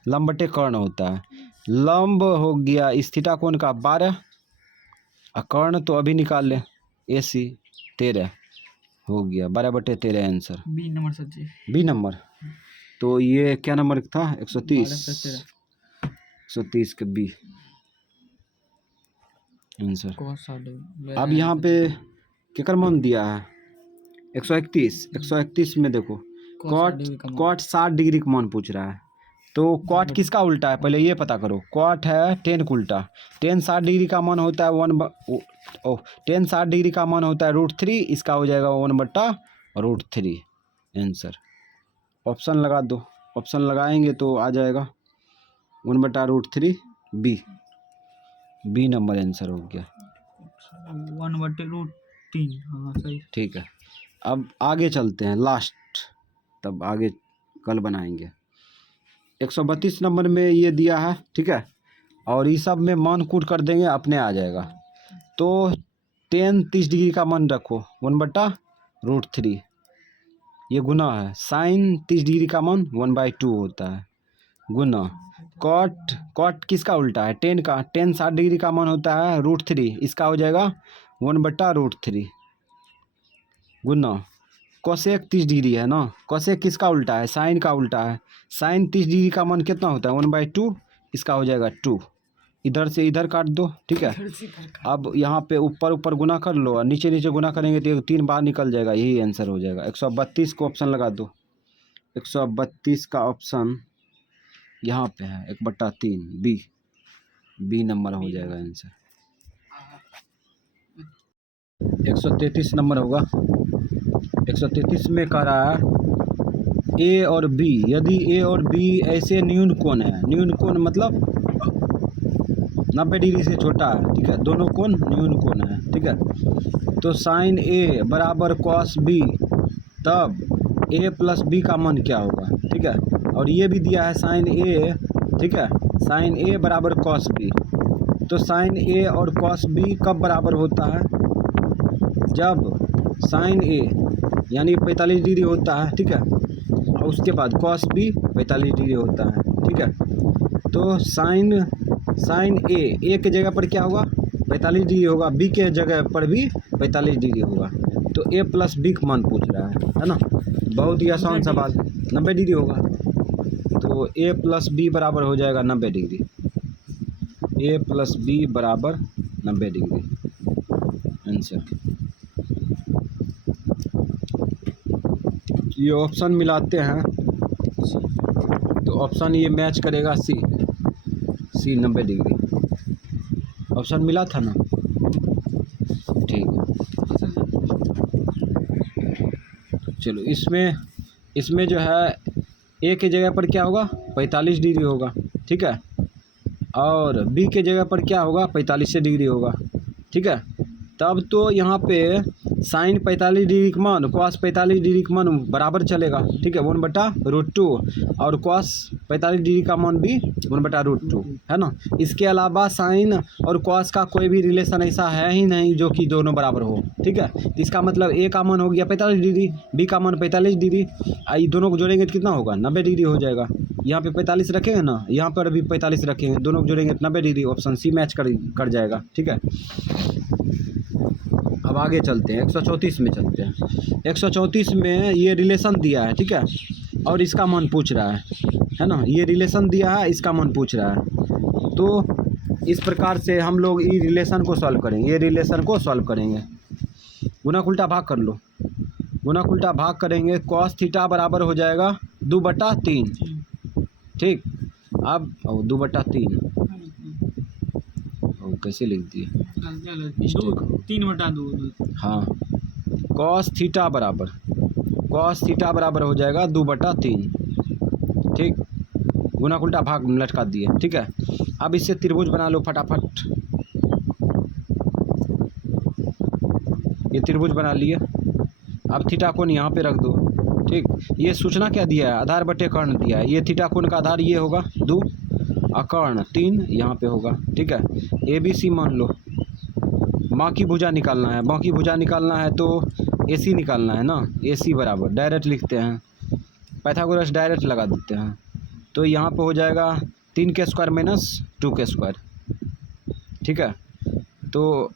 लंब बटे कर्ण होता है। लंब हो गया इस थीटा कोण का 12, और कर्ण तो अभी निकाल ले, AC 13 हो गया, 12/13 आंसर। बी नंबर सर जी। बी नंबर, तो ये क्या नंबर था? 130, 130 के बी आंसर। अब यहाँ पे केकर मान दिया है? 131 में देखो कॉट 60 डिग्री का मान पूछ रहा है। तो कॉट किसका उल्टा है पहले ये पता करो। कॉट है टेन का उल्टा, टेन 60 डिग्री का मान होता है टेन 60 डिग्री का मान होता है √3, इसका हो जाएगा 1/√3 आंसर। ऑप्शन लगा दो, ऑप्शन लगाएंगे तो आ जाएगा 1/√3 बी नंबर आंसर हो गया। 1/√3। हाँ सही। ठीक है, अब आगे चलते हैं लास्ट, तब आगे कल बनाएंगे। 132 नंबर में ये दिया है। ठीक है, और ये सब में मान कूट कर देंगे अपने आ जाएगा। तो टेन 30 डिग्री का मान रखो 1/√3, ये गुना है। साइन 30 डिग्री का मान 1/2 होता है, गुना कॉट किसका उल्टा है? टेन का, टेन 60 डिग्री का मान होता है √3, इसका हो जाएगा 1/√3 गुना कोसेक 30 डिग्री है ना, कोसेक किसका उल्टा है? साइन का उल्टा है। साइन 30 डिग्री का मान कितना होता है? 1/2, इसका हो जाएगा 2, इधर से इधर काट दो। ठीक है, अब यहाँ पे ऊपर ऊपर गुना कर लो और नीचे नीचे गुना करेंगे तो 3 बार निकल जाएगा, यही आंसर हो जाएगा। 132 को ऑप्शन लगा दो, 132 का ऑप्शन यहाँ पे है 1/3 बी नंबर हो जाएगा आंसर। 133 नंबर होगा। 133 में कह रहा है ए और बी, यदि ए और बी ऐसे न्यून कोण है, न्यून कोण मतलब 90 डिग्री से छोटा है। ठीक है, दोनों कोण न्यून कोण है। ठीक है, तो साइन ए बराबर कॉस बी, तब ए प्लस बी का मान क्या होगा? ठीक है, और ये भी दिया है साइन ए। ठीक है, साइन ए बराबर कॉस बी, तो साइन ए और कॉस बी कब बराबर होता है? जब साइन ए यानी 45 डिग्री होता है, ठीक है। और उसके बाद कॉस भी 45 डिग्री होता है, ठीक है। तो साइन ए के जगह पर क्या होगा 45 डिग्री होगा, बी के जगह पर भी 45 डिग्री होगा। तो ए प्लस बी का मान पूछ रहा है ना। बहुत ही आसान सवाल, 90 डिग्री होगा। तो ए प्लस बी बराबर हो जाएगा 90 डिग्री। ए प्लस बी बराबर 90 डिग्री आंसर। ये ऑप्शन मिलाते हैं तो ऑप्शन ये मैच करेगा सी 90 डिग्री। ऑप्शन मिला था ना, ठीक है। चलो इसमें जो है ए के जगह पर क्या होगा 45 डिग्री होगा, ठीक है। और बी के जगह पर क्या होगा 45 डिग्री होगा, ठीक है। तब तो यहाँ पे साइन 45 डिग्री का मान कॉस 45 डिग्री का मान बराबर चलेगा, ठीक है, 1/√2। और कॉस 45 डिग्री का मान भी 1/√2 है ना। इसके अलावा साइन और कॉस का कोई भी रिलेशन ऐसा है ही नहीं जो कि दोनों बराबर हो, ठीक है। इसका मतलब ए का मान हो गया 45 डिग्री, बी का मान 45 डिग्री। ये दोनों को जोड़ेंगे तो कितना होगा 90 डिग्री हो जाएगा। यहाँ पे 45 रखेंगे ना, यहाँ पर भी 45 रखेंगे, दोनों को जोड़ेंगे तो 90 डिग्री। ऑप्शन सी मैच कर जाएगा, ठीक है। अब आगे चलते हैं 134 में चलते हैं। 134 में ये रिलेशन दिया है, ठीक है, और इसका मान पूछ रहा है ना। ये रिलेशन दिया है, इसका मान पूछ रहा है। तो इस प्रकार से हम लोग ये रिलेशन को सॉल्व करेंगे, ये रिलेशन को सॉल्व करेंगे। गुना उल्टा भाग कर लो, गुना उल्टा भाग करेंगे। कॉस थीटा बराबर हो जाएगा 2/3, ठीक। अब 2/3 कैसे लिख दिए 3/2। हाँ, कॉस थीटा बराबर हो जाएगा 2/3, ठीक। गुना उल्टा भाग लटका दिए, ठीक है। अब इससे त्रिभुज बना लो फटाफट। ये त्रिभुज बना लिए। अब थीटा कोण यहाँ पे रख दो, ठीक। ये सूचना क्या दिया है, आधार बटे कर्ण दिया है। ये थीटा कोण का आधार ये होगा 2 और कर्ण 3 यहाँ पे होगा, ठीक है। ए बी सी मान लो। बाकी भुजा निकालना है, बाकी भुजा निकालना है तो ए सी निकालना है ना। ए सी बराबर डायरेक्ट लिखते हैं, पाइथागोरस डायरेक्ट लगा देते हैं। तो यहाँ पे हो जाएगा 3 के स्क्वायर माइनस 2 के स्क्वायर, ठीक है। तो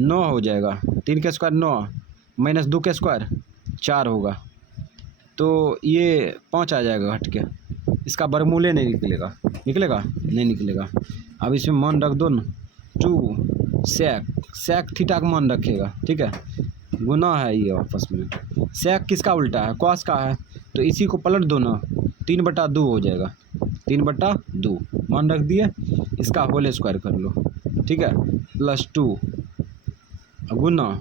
9 हो जाएगा, 3 के स्क्वायर 9 माइनस 2 के स्क्वायर 4 होगा। तो ये 5 आ जाएगा घट के, इसका बरमूले नहीं निकलेगा, नहीं निकलेगा। अब इसमें मान रख दो ना 2 सेक थीटा का मान रखेगा, ठीक है। गुना है ये आपस में, सेक किसका उल्टा है कॉस का है, तो इसी को पलट दो ना 3/2 हो जाएगा, 3/2 मान रख दिए। इसका होल स्क्वायर कर लो, ठीक है, +2 गुना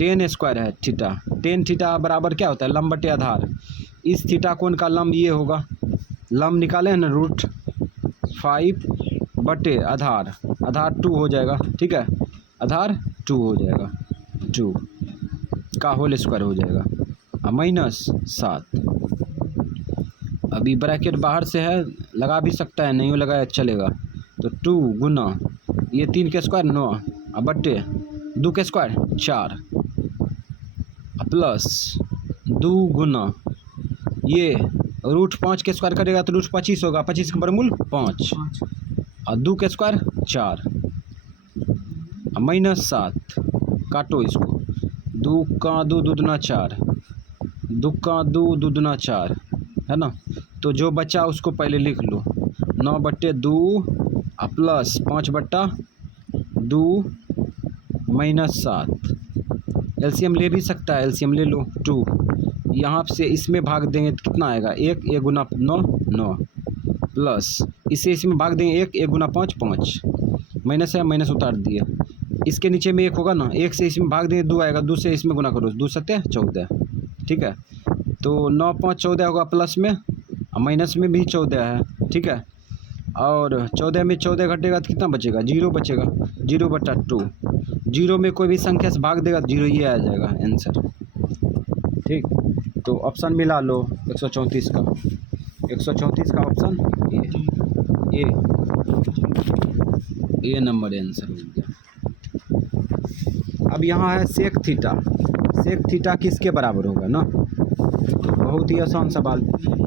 tan स्क्वायर है थीटा। tan थीटा बराबर क्या होता है लंब बटे आधार। इस थीटा कोण का लंब ये होगा, लंब निकाले हैं ना √5 बटे आधार 2 हो जाएगा, ठीक है। आधार 2 हो जाएगा, 2 का होल स्क्वायर हो जाएगा -7। अभी ब्रैकेट बाहर से है, लगा भी सकता है, नहीं लगाया चलेगा। तो 2 गुना ये 3 के स्क्वायर 9 और बटे 2 के स्क्वायर 4 प्लस 2 गुना ये √5 के स्क्वायर करेगा तो √25 होगा, 25 का बरमूल 5 और 2 के स्क्वायर 4 -7। काटो इसको, 2 का 2 दूना 4, 2 का 2 दूना 4 है ना। तो जो बचा उसको पहले लिख लो 9/2 प्लस 5/2 -7। एलसीएम ले भी सकता है, एलसीएम ले लो 2। यहाँ से इसमें भाग देंगे तो कितना आएगा 1 गुना 9 प्लस इसे इसमें भाग देंगे 1 गुना 5 माइनस है, माइनस उतार दिए। इसके नीचे में 1 होगा ना, 1 से इसमें भाग देंगे 2 आएगा, 2 से इसमें गुना करो 2 7 14, ठीक है। तो 9 5 14 होगा, प्लस में माइनस में भी 14 है, ठीक है। और 14 में 14 घटेगा तो कितना बचेगा 0 बचेगा, 0/2। 0 में कोई भी संख्या से भाग देगा तो 0 ये आ जाएगा आंसर, ठीक। तो ऑप्शन मिला लो 134 का, 134 का ऑप्शन ए नंबर आंसर हो गया। अब यहाँ है सेक सेक थीटा किसके बराबर होगा ना। तो बहुत ही आसान सवाल।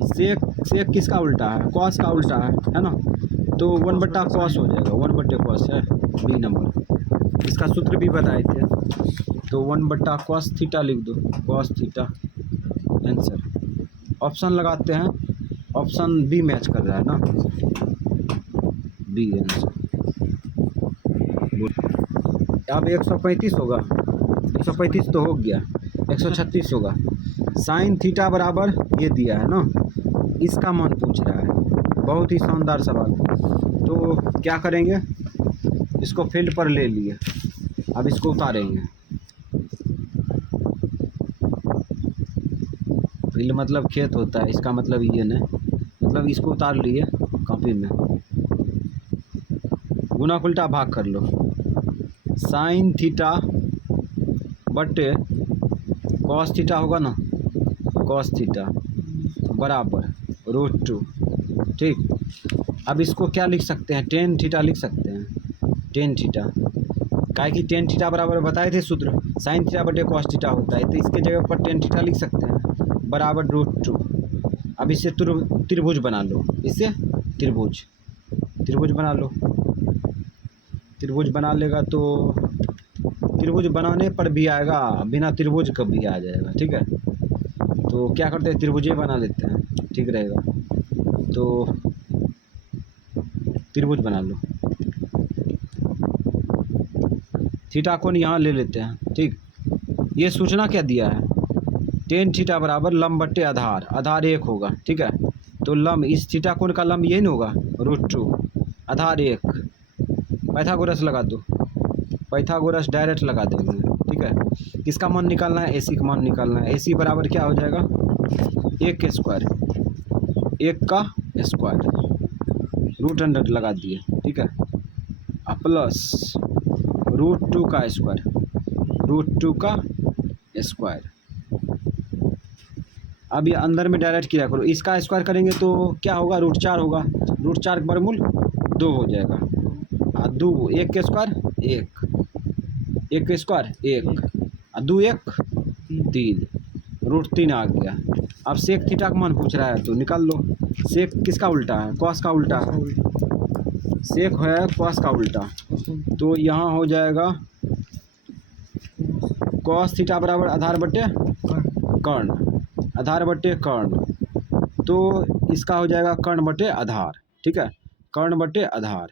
सेक सेक किसका उल्टा है, कॉस का उल्टा है ना। तो 1/cos हो जाएगा, 1/cos है बी नंबर। इसका सूत्र भी बताए थे, तो 1/cos थीटा लिख दो, cos थीटा आंसर। ऑप्शन लगाते हैं, ऑप्शन बी मैच कर रहा है ना, बी आंसर। अब 135 होगा, 135 तो हो गया, 136 होगा। साइन थीटा बराबर ये दिया है ना, इसका मान पूछ रहा है। बहुत ही शानदार सवाल। तो क्या करेंगे, इसको फील्ड पर ले लिए, अब इसको उतारेंगे। फील्ड मतलब खेत होता है, इसका मतलब ये नहीं, मतलब इसको उतार लिए कॉपी में। गुना उल्टा भाग कर लो, साइन थीटा बटे कॉस थीटा होगा ना, कॉस थीटा बराबर √2। ठीक, अब इसको क्या लिख सकते हैं, टेन थीटा लिख सकते हैं, टेन थीटा। काहे कि टेन थीटा बराबर बताए थे सूत्र, साइन थीटा बटे कॉस थीटा होता है, तो इसके जगह पर टेन थीटा लिख सकते हैं बराबर √2। अब इससे त्रिभुज बना लो, इससे त्रिभुज, त्रिभुज बना लो। त्रिभुज बना लेगा तो त्रिभुज बनाने पर भी आएगा, बिना त्रिभुज का भी आ जाएगा। ठीक है, तो क्या करते हैं, त्रिभुज बना लेते हैं, ठीक रहेगा। तो त्रिभुज बना लो, थीटा कोण यहाँ ले लेते हैं। ठीक, ये सूचना क्या दिया है, टेन थीटा बराबर लंब बट्टे आधार, आधार 1 होगा। ठीक है, तो लंब, इस थीटा कोण का लंब यही ना होगा, √2, आधार 1। पाइथागोरस लगा दो, पाइथागोरस डायरेक्ट लगा देंगे। ठीक है, किसका मान निकालना है, AC का मान निकालना है। AC बराबर क्या हो जाएगा, 1 का स्क्वायर, 1 का स्क्वायर, √100 लगा दिए। ठीक है, प्लस √2 का स्क्वायर, √2 का स्क्वायर। अब ये अंदर में डायरेक्ट किया करो, इसका स्क्वायर करेंगे तो क्या होगा, √4 होगा, √4 का वर्गमूल 2 हो जाएगा। 2, 1 के स्क्वायर 1, 1 के स्क्वायर 1, 2 1 3, √3 आ गया। अब सेक थीटा का मान पूछ रहा है तो निकाल लो। सेक किसका उल्टा है, कॉस का उल्टा है, सेक है कॉस का उल्टा, तो यहाँ हो जाएगा कॉस थीटा बराबर आधार बट्टे कर्ण, आधार बट्टे कर्ण, तो इसका हो जाएगा कर्ण बटे आधार। ठीक है, कर्ण बटे आधार,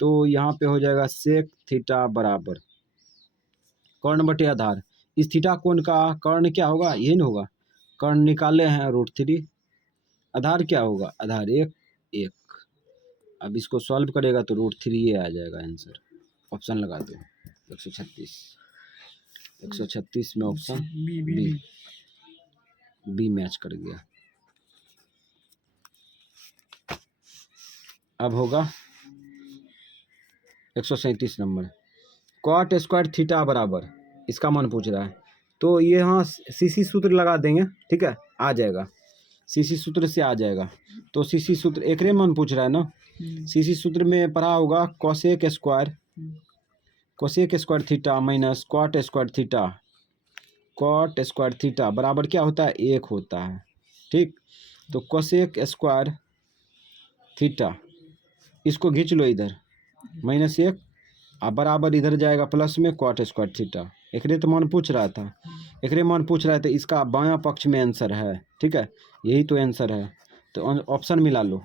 तो यहाँ पे हो जाएगा सेक थीटा बराबर कर्ण बटे आधार। इस थीटा कोण का कर्ण क्या होगा, यही ना होगा, कर्ण निकाले हैं √3, आधार क्या होगा, आधार 1 1। अब इसको सॉल्व करेगा तो √3 ये आ जाएगा आंसर। ऑप्शन लगा दो, 136, 136 में ऑप्शन बी मैच कर गया। अब होगा 137 नंबर, कॉट स्क्वायर थीटा बराबर, इसका मान पूछ रहा है, तो ये यहाँ CC सूत्र लगा देंगे। ठीक है, आ जाएगा, CC सूत्र से आ जाएगा। तो CC सूत्र एक मान पूछ रहा है ना, CC सूत्र में पढ़ा होगा, cosec square, cosec square theta minus cot square theta, cot square theta बराबर क्या होता है, 1 होता है। ठीक, तो कोसेक स्क्वायर थीटा, इसको खींच लो इधर, -1, अब बराबर इधर जाएगा प्लस में कॉट स्क्वायर थीटा। एकरे तो मान पूछ रहा था, एकरे मान पूछ रहा था, इसका बायां पक्ष में आंसर है। ठीक है, यही तो आंसर है, तो ऑप्शन मिला लो,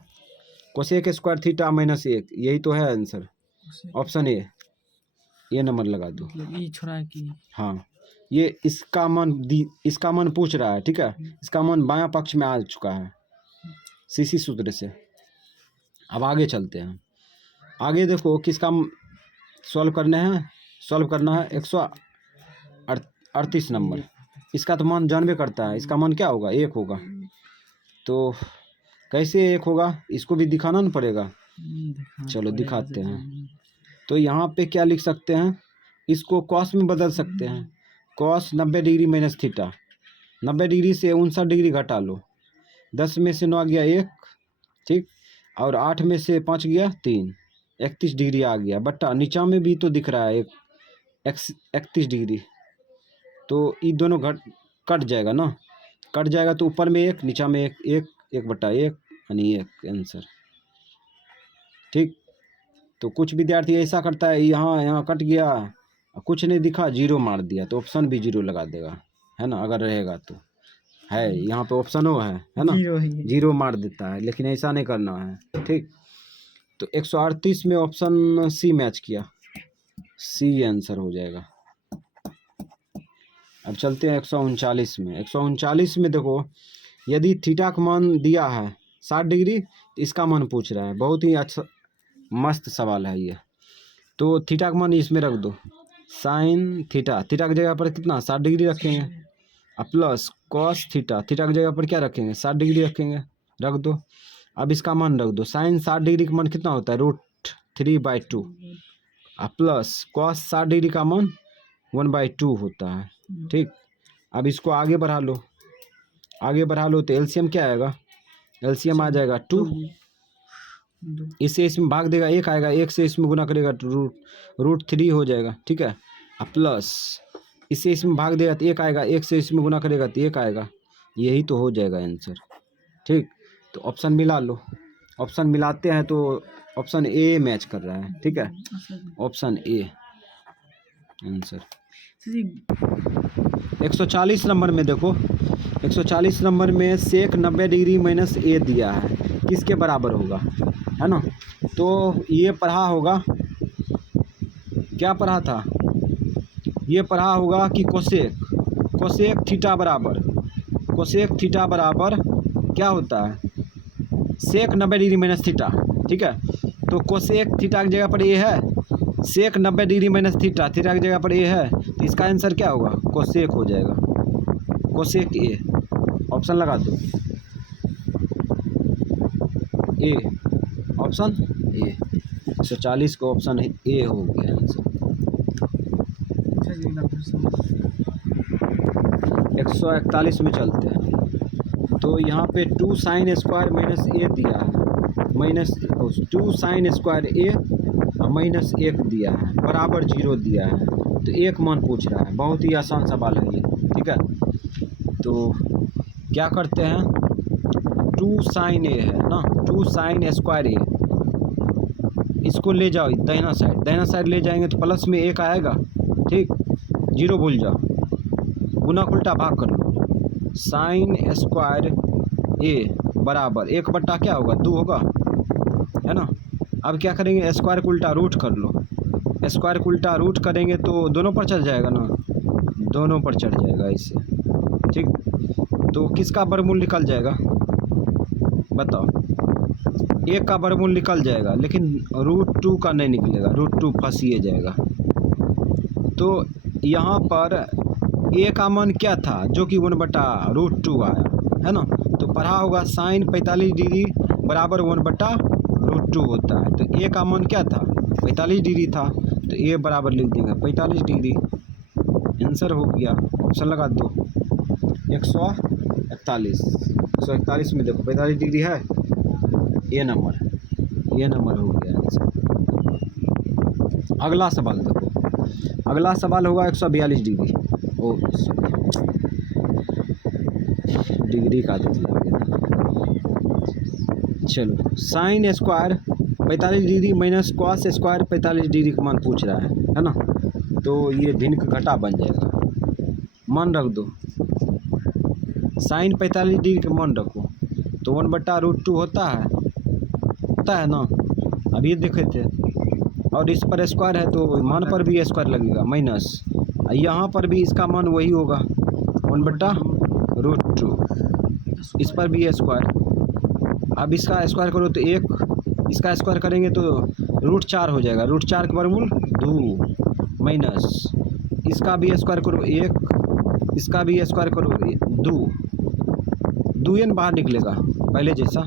कोसेक स्क्वायर थीटा -1, यही तो है आंसर, ऑप्शन ए, ये नंबर लगा दो। ये छोड़ा कि हाँ, ये इसका मान पूछ रहा है। ठीक है, इसका मान बायां पक्ष में आ चुका है CC सूत्र से। अब आगे चलते हैं, आगे देखो किसका सॉल्व करना है 138 नंबर। इसका तो मान जानबे करता है, इसका मान क्या होगा, 1 होगा। तो कैसे 1 होगा, इसको भी दिखाना ना पड़ेगा, चलो दिखाते हैं। तो यहाँ पे क्या लिख सकते हैं, इसको कॉस में बदल सकते हैं, cos 90 degree minus theta, 90 degree से 59 डिग्री घटा लो, 10 में से 9 गया 1, ठीक, और 8 में से 5 गया 3, 31 डिग्री आ गया। बट्टा नीचा में भी तो दिख रहा है 31 डिग्री, तो ये दोनों कट जाएगा ना, कट जाएगा तो ऊपर में एक, नीचा में एक, एक, 1/1 यानी 1 आंसर। ठीक, तो कुछ विद्यार्थी ऐसा करता है, यहाँ कट गया, कुछ नहीं दिखा, 0 मार दिया, तो ऑप्शन भी 0 लगा देगा, है ना, अगर रहेगा तो। है यहाँ पे ऑप्शनों है ना, 0 है ये। 0 मार देता है, लेकिन ऐसा नहीं करना है। ठीक, तो 138 में ऑप्शन सी मैच किया, सी आंसर हो जाएगा। अब चलते हैं 139 में। 139 में देखो, यदि थीटा का मान दिया है 60 डिग्री, इसका मान पूछ रहा है। बहुत ही अच्छा मस्त सवाल है ये। तो थीटा का मान इसमें रख दो, साइन थीटा, थीटा की जगह पर कितना 60 डिग्री रखेंगे, अब प्लस कॉस थीटा, थीटा की जगह पर क्या रखेंगे 60 डिग्री रखेंगे, रख दो। अब इसका मान रख दो, साइन 60 डिग्री का मान कितना होता है √3/2, अब प्लस कॉस 60 डिग्री का मान 1/2 होता है। ठीक, अब इसको आगे बढ़ा लो, आगे बढ़ा लो तो एलसीएम क्या आएगा, एलसीएम आ जाएगा 2, इससे इसमें भाग देगा 1 आएगा, 1 से इसमें गुना करेगा तो √3 हो जाएगा। ठीक है, अब प्लस इससे इसमें भाग देगा तो 1 आएगा, 1 से इसमें गुना करेगा तो 1 आएगा, यही तो हो जाएगा आंसर। ठीक, तो ऑप्शन मिला लो, ऑप्शन मिलाते हैं तो ऑप्शन ए मैच कर रहा है। ठीक है, ऑप्शन ए आंसर। 140 नंबर में देखो, 140 नंबर में सेक 90 डिग्री माइनस ए दिया है, किसके बराबर होगा, है ना। तो ये पढ़ा होगा, क्या पढ़ा था, ये पढ़ा होगा कि कोसेक थीटा बराबर, कोसेक थीटा बराबर क्या होता है, सेक 90 डिग्री माइनस थीटा। ठीक है, तो कोसेक थीटा की जगह पर ये है, सेक 90 डिग्री माइनस थीटा, थीटा की जगह पर ये है, तो इसका आंसर क्या होगा, कोसेक हो जाएगा, कोसेक ए। ऑप्शन लगा दो, ए, ऑप्शन ए। 140 को ऑप्शन ए हो गया आंसर। 141 में चलते हैं, तो यहाँ पे 2 sin स्क्वायर माइनस ए दिया है, माइनस 2 sin स्क्वायर ए माइनस 1 दिया है, बराबर 0 दिया है, तो एक मान पूछ रहा है। बहुत ही आसान सवाल है ये। ठीक है, तो क्या करते हैं, 2 sin ए है ना, 2 sin स्क्वायर ए, इसको ले जाओ दाहिना साइड, दाहिना साइड ले जाएंगे तो प्लस में 1 आएगा। ठीक, 0 भूल जाओ, गुना उल्टा भाग कर लो, साइन स्क्वायर ए बराबर 1/, क्या होगा 2 होगा, है ना। अब क्या करेंगे, स्क्वायर को उल्टा रूट कर लो, स्क्वायर को उल्टा रूट करेंगे तो दोनों पर चढ़ जाएगा ना, दोनों पर चढ़ जाएगा इससे। ठीक, तो किसका वर्गमूल निकल जाएगा बताओ, 1 का वर्गमूल निकल जाएगा, लेकिन √2 का नहीं निकलेगा, √2 फंसिए जाएगा। तो यहाँ पर ए का मान क्या था, जो कि 1/√2 आया, है ना। तो पढ़ा होगा साइन 45 डिग्री बराबर 1/√2 होता है, तो ए का मान क्या था 45 डिग्री था, तो ए बराबर लिख देंगे 45 डिग्री, आंसर हो गया। ऑप्शन लगा दो, 141 में देखो 45 डिग्री है, ए नंबर हो गया आंसर। अगला सवाल देखो, अगला सवाल होगा 142 डिग्री, ओ डिग्री का तो चलो, sine square 45 degree minus cos square 45 degree का मान पूछ रहा है ना। तो ये भिन्न का घटा बन जाएगा, मान रख दो, साइन 45 डिग्री का मान रखो तो 1/√2 होता है ना। अब ये देखे थे, और इस पर स्क्वायर है तो मान पर भी स्क्वायर लगेगा माइनस, यहाँ पर भी इसका मान वही होगा 1/√2, इस पर भी स्क्वायर। अब इसका स्क्वायर करो तो 1, इसका स्क्वायर करेंगे तो √4 हो जाएगा, √4 का वर्गमूल 2 माइनस, इसका भी स्क्वायर करो 1, इसका भी स्क्वायर करो 2 एन बाहर निकलेगा पहले जैसा।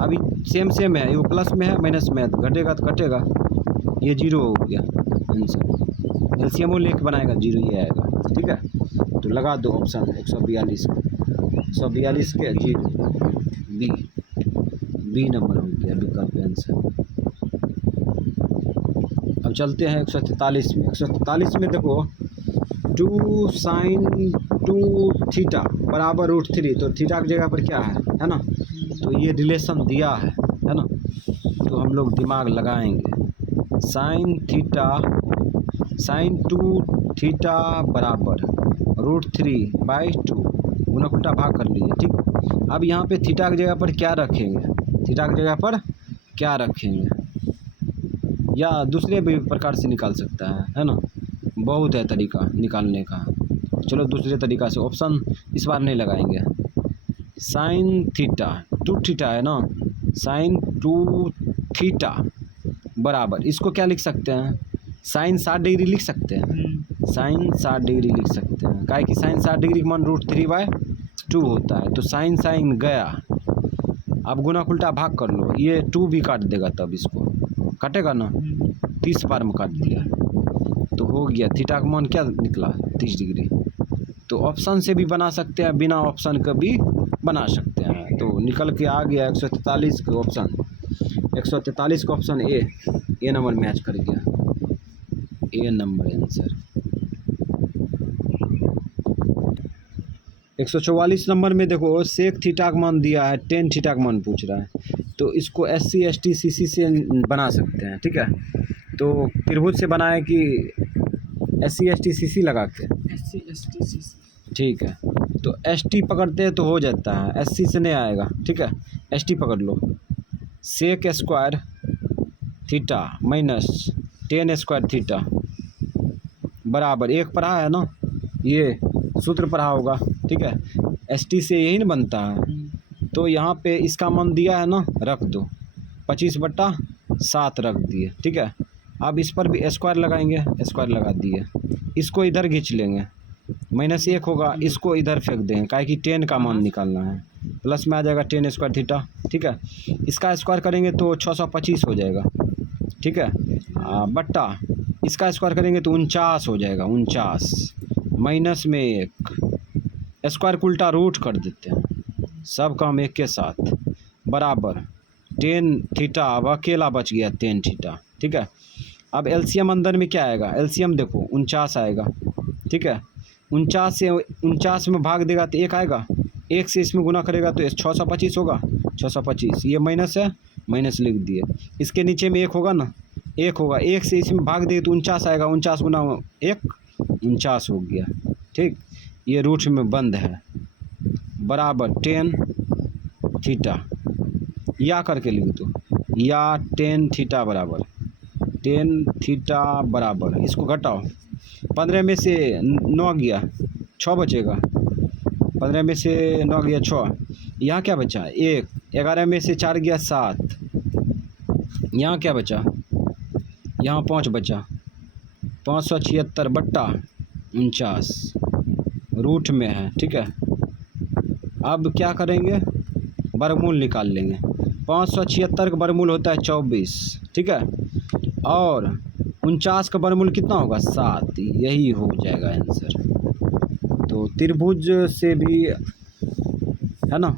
अभी सेम है, वो प्लस में है माइनस में है, घटेगा तो घटेगा, ये 0 हो गया आंसर। एलसीएम लेके बनाएगा 0 ही आएगा। ठीक है, तो लगा दो ऑप्शन 142 के 0, बी नंबर हो गया विकल्प आंसर। अब चलते हैं 143 में। 143 में देखो, 2 साइन 2 थीटा बराबर √3। तो थीटा की जगह पर क्या है ना, तो ये रिलेशन दिया है ना, तो हम लोग दिमाग लगाएंगे। साइन 2 थीटा बराबर √3/2 गुना उल्टा भाग कर लीजिए, ठीक। अब यहाँ पे थीटा की जगह पर क्या रखेंगे, थीटा की जगह पर क्या रखेंगे, या दूसरे भी प्रकार से निकाल सकता है ना, बहुत है तरीका निकालने का। चलो दूसरे तरीका से ऑप्शन इस बार नहीं लगाएंगे। साइन थीटा 2 थीटा है ना, साइन 2 थीटा बराबर, इसको क्या लिख सकते हैं, साइन 60 डिग्री लिख सकते हैं, साइन 60 डिग्री लिख सकते हैं, काहे कि साइन 60 डिग्री का मान √3/2 होता है। तो साइन साइन गया, अब गुना उल्टा भाग कर लो, ये 2 भी काट देगा, तब इसको काटेगा ना, 30 बार में काट दिया तो हो गया। थीटा का मान क्या निकला, 30 डिग्री। तो ऑप्शन से भी बना सकते हैं, बिना ऑप्शन का भी बना सकते हैं। तो निकल के आ गया 143 का ऑप्शन, 143 का ऑप्शन ए नंबर मैच कर गया, ए नंबर आंसर। 144 नंबर में देखो सेक थीटा का मान दिया है, टेन थीटा का मान पूछ रहा है, तो इसको SC ST CC से बना सकते हैं, ठीक है। तो त्रिभुज से बनाए कि SC ST CC लगा के, SC ST CC, ठीक है। तो ST पकड़ते हैं तो हो जाता है, SC से नहीं आएगा, ठीक है। ST पकड़ लो, sec square theta minus ten square theta बराबर, एक पढ़ा है ना, ये सूत्र पढ़ा होगा, ठीक है। ST से यही ना बनता है, तो यहाँ पे इसका मान दिया है ना, रख दो, 25/7 रख दिए, ठीक है। अब इस पर भी स्क्वायर लगाएंगे, स्क्वायर लगा दिए, इसको इधर खींच लेंगे, -1 होगा, इसको इधर फेंक देंगे, काहे कि 10 का मान निकालना है, प्लस में आ जाएगा 10 स्क्वायर थीटा, ठीक है। इसका स्क्वायर करेंगे तो 625 हो जाएगा, ठीक है। बट्टा इसका स्क्वायर करेंगे तो 49 हो जाएगा, 49 -1 स्क्वायर को उल्टा रूट कर देते हैं, सब काम एक के साथ, बराबर 10 थीटा, अब अकेला बच गया 10 थीटा, ठीक है। अब एलसीएम अंदर में क्या आएगा, एलसीएम देखो 49 आएगा, ठीक है। 49 से 49 में भाग देगा तो 1 आएगा, 1 से इसमें गुना करेगा तो 625 होगा, 625, ये माइनस है, माइनस लिख दिए, इसके नीचे में 1 होगा ना, 1 होगा, 1 से इसमें भाग देगा तो 49 आएगा, 49 गुना 1 49 हो गया, ठीक। ये रूट में बंद है, बराबर 10 थीटा, या करके लिख दो, या 10 थीटा बराबर 10 थीटा बराबर, इसको घटाओ, 15 में से 9 गया 6 बचेगा, 15 में से 9 गया 6, यहाँ क्या बचा 1, 11 में से 4 गया 7, यहाँ क्या बचा, यहाँ 5 बचा, 576/49 रूट में है, ठीक है। अब क्या करेंगे, वर्गमूल निकाल लेंगे, 576 का वर्गमूल होता है 24, ठीक है, और 49 का वर्गमूल कितना होगा 7, यही हो जाएगा आंसर। तो त्रिभुज से भी है ना,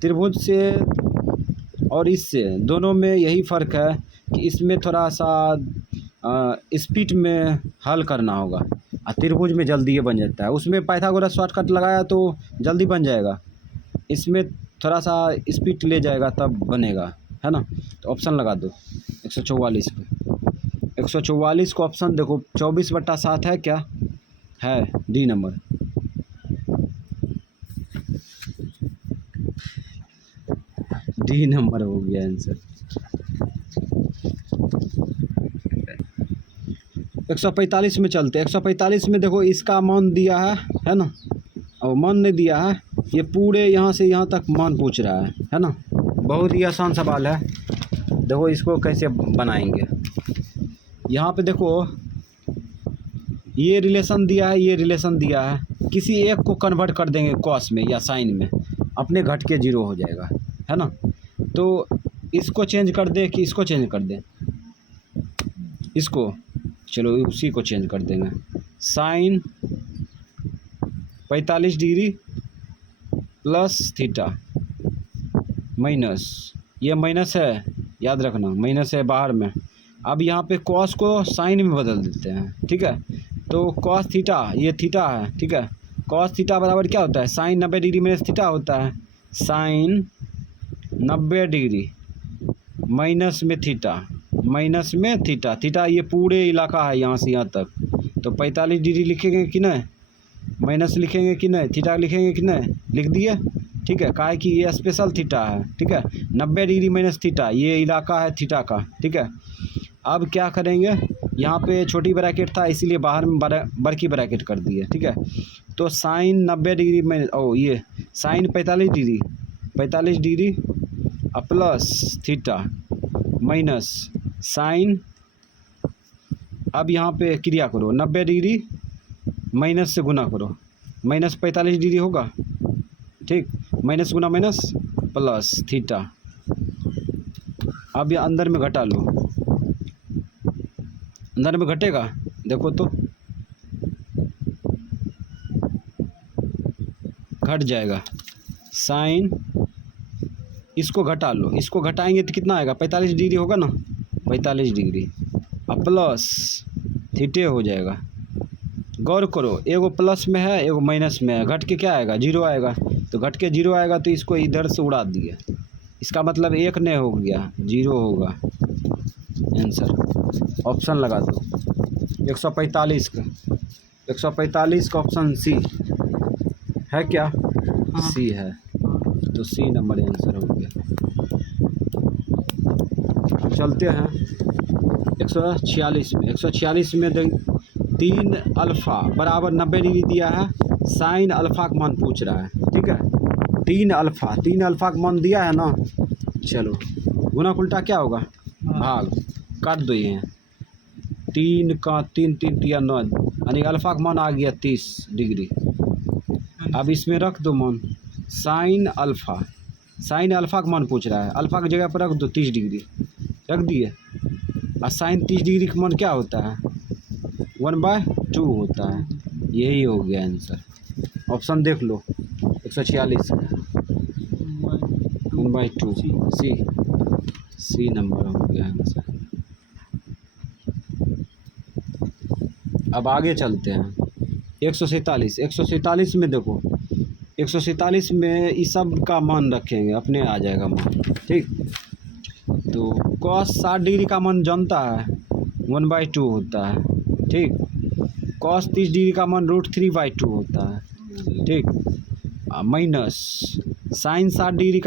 त्रिभुज से और इससे दोनों में यही फ़र्क है कि इसमें थोड़ा सा स्पीड में हल करना होगा, और त्रिभुज में जल्दी ये बन जाता है, उसमें पाइथागोरस शॉर्टकट लगाया तो जल्दी बन जाएगा, इसमें थोड़ा सा स्पीड ले जाएगा तब बनेगा, है ना। तो ऑप्शन लगा दो 144 पे, 144 को ऑप्शन देखो 24/7 है क्या, है डी नंबर। डी नंबर हो गया आंसर। 145 में चलते, 145 में देखो इसका मान दिया है ना, और मान नहीं दिया है, ये पूरे यहाँ से यहाँ तक मान पूछ रहा है ना। बहुत ही आसान सवाल है, देखो इसको कैसे बनाएंगे। यहाँ पे देखो ये रिलेशन दिया है, ये रिलेशन दिया है, किसी एक को कन्वर्ट कर देंगे कॉस में या साइन में, अपने घट के 0 हो जाएगा, है ना। तो इसको चेंज कर दे कि इसको चेंज कर दे, इसको चलो उसी को चेंज कर देंगे, sine 45 degree plus theta minus, ये माइनस है याद रखना, माइनस है बाहर में। अब यहाँ पे कॉस को साइन में बदल देते हैं, ठीक है। तो कॉस थीटा, ये थीटा है, ठीक है। कॉस थीटा बराबर क्या होता है, साइन 90 डिग्री माइनस थीटा होता है। साइन 90 डिग्री माइनस में थीटा, माइनस में थीटा, थीटा ये पूरे इलाका है यहाँ से यहाँ तक। तो 45 डिग्री लिखेंगे कि नहीं, माइनस लिखेंगे कि नहीं, थीटा लिखेंगे कि नहीं, लिख दिए, ठीक है। काहे कि ये स्पेशल थीटा है, ठीक है। 90 डिग्री माइनस थीटा ये इलाका है थीटा का, ठीक है। अब क्या करेंगे, यहाँ पे छोटी ब्रैकेट था इसलिए बाहर में बड़ी ब्रैकेट कर दिए, ठीक है। तो साइन 90 डिग्री में ये sine 45 degree plus theta minus sine, अब यहाँ पे क्रिया करो, 90 डिग्री माइनस से गुना करो, माइनस 45 डिग्री होगा, ठीक। माइनस गुना माइनस प्लस थीटा। अब ये अंदर में घटा लो, अंदर में घटेगा, देखो तो घट जाएगा। साइन इसको घटा लो, इसको घटाएंगे तो कितना आएगा, 45 डिग्री होगा ना, 45 डिग्री अब प्लस थीटे हो जाएगा। गौर करो, एगो प्लस में है एगो माइनस में है, घट के क्या आएगा, जीरो आएगा। तो घट के जीरो आएगा तो इसको इधर से उड़ा दिए, इसका मतलब एक नहीं हो गया, जीरो होगा आंसर। ऑप्शन लगा दो 145 का, 145 का ऑप्शन सी है क्या, हाँ। सी है, तो सी नंबर आंसर हो गया। चलते हैं 146 में। 146 में 3 अल्फ़ा बराबर 90 डिग्री दिया है, साइन अल्फ़ा का मान पूछ रहा है, ठीक है। 3 अल्फ़ा का मान दिया है ना, चलो गुना उल्टा क्या होगा, भाग, काट दो ये 3 का 3 3 या 9, यानी अल्फ़ा का मान आ गया 30 डिग्री। अब इसमें रख दो मान साइन अल्फ़ा का मान पूछ रहा है, अल्फ़ा की जगह पर रख दो 30 डिग्री, रख दिए। और साइन 30 डिग्री का मान क्या होता है, 1/2 होता है, यही हो गया आंसर। ऑप्शन देख लो 146 1/2 सी नंबर हो गया आंसर। अब आगे चलते हैं 147 में देखो, 147 में इस सब का मान रखेंगे, अपने आ जाएगा मान, ठीक। तो cos 60 डिग्री का मान जानता है 1/2 होता है, ठीक। cos 30 डिग्री का मान √3/2 होता है, ठीक। माइनस साइन 60 डिग्री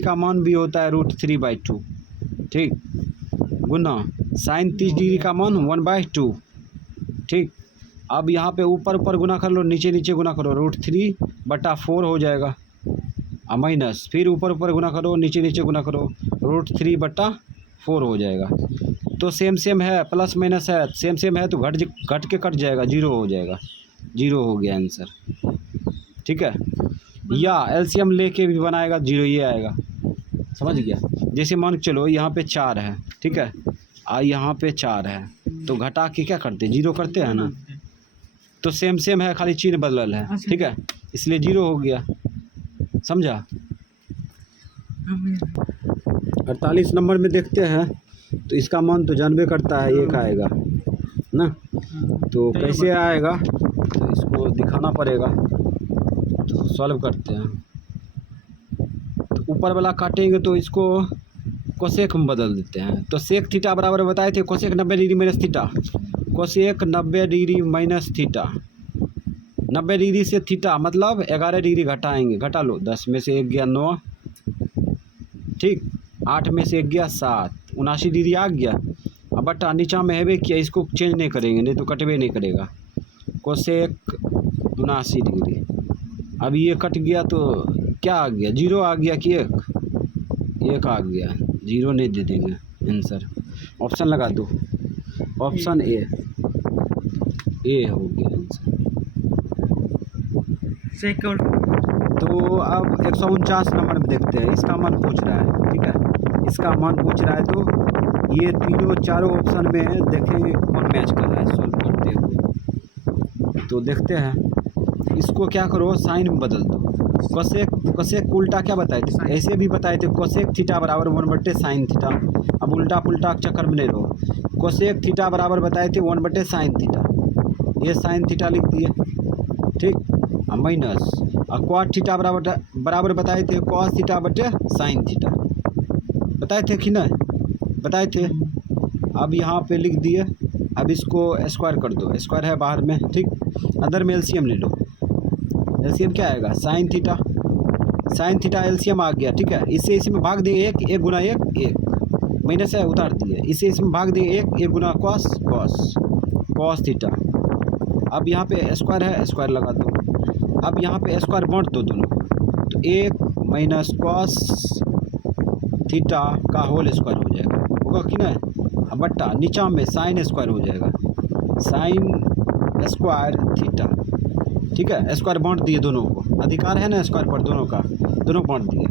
का मान भी होता है √3/2, ठीक। गुना साइन 30 डिग्री का मान 1/2, ठीक। अब यहाँ पे ऊपर गुना कर लो, नीचे गुना करो, √3/4 हो जाएगा। माइनस फिर ऊपर गुना करो, नीचे गुना करो, √3/4 हो जाएगा। तो सेम है, प्लस माइनस है, सेम है तो घट के कट जाएगा, जीरो हो जाएगा, जीरो हो गया आंसर, ठीक है। या एलसीएम लेके भी बनाएगा, जीरो ये आएगा, समझ गया। जैसे मान के चलो यहाँ पे 4 है, ठीक है, यहाँ पे 4 है, तो घटा के क्या करते, जीरो करते हैं ना, तो सेम है, खाली चिन्ह बदलल है, ठीक है, इसलिए जीरो हो गया, समझा। 48 नंबर में देखते हैं, तो इसका मान तो जानबे करता है, एक आएगा ना, तो कैसे आएगा, तो इसको दिखाना पड़ेगा, तो सॉल्व करते हैं। तो ऊपर वाला काटेंगे तो इसको कोसेक में बदल देते हैं। तो सेक थीटा बराबर बताए थे cosec 90 degree minus theta, cosec 90 degree minus theta, 90 degree से थीटा मतलब 11 डिग्री घटाएंगे, घटा लो, 10 में से 1 गया 9, ठीक, 8 में से 1 गया 7, 79 डिग्री आ गया। अब बटा नीचा में है किया, इसको चेंज नहीं करेंगे, नहीं तो कटवे नहीं करेगा, कोसेक 79 डिग्री। अब ये कट गया तो क्या आ गया, जीरो आ गया कि एक आ गया, जीरो नहीं दे देंगे आंसर। ऑप्शन लगा दो, ऑप्शन ए हो गया आंसर। तो अब 149 नंबर में देखते हैं, इसका मान पूछ रहा है, ठीक है, इसका मान पूछ रहा है। तो ये तीनों चारों ऑप्शन में देखेंगे कौन मैच कर रहा है, सॉल्व करते हुए। तो देखते हैं, इसको क्या करो, साइन में बदल दो, कोसेक उल्टा क्या बताए थे, ऐसे भी बताए थे, कोसेक थीटा बराबर 1/sin थीटा। अब उल्टा पुल्टा चक्कर में नहीं रहो, कोसेक थीटा बराबर बताए थे 1/sin थीटा, ये साइन थीटा लिख दिए, ठीक। माइनस और क्वाट थीटा बराबर बताए थे कॉस थीटा बटे साइन थीटा, बताए थे कि नहीं, बताए थे। अब यहाँ पे लिख दिए, अब इसको स्क्वायर कर दो, स्क्वायर है बाहर में, ठीक। अंदर में एलसीएम ले लो, एलसीएम क्या आएगा sine theta, sine theta LCM आ गया, ठीक है। इसे इसमें भाग दिए एक गुना एक माइनस है उतार दिए, इसे इसमें भाग दिए एक गुना कॉस थीटा। अब यहाँ पे स्क्वायर है, स्क्वायर लगा दो। अब यहाँ पे स्क्वायर बांट दो दोनों, तो 1 माइनस कॉस थीटा का होल स्क्वायर हो जाएगा, होगा कि नहीं। अब बट्टा नीचा में साइन स्क्वायर हो जाएगा, साइन स्क्वायर थीटा, ठीक है। स्क्वायर बांट दिए दोनों को, अधिकार है ना स्क्वायर पर दोनों का, दोनों बांट दिए।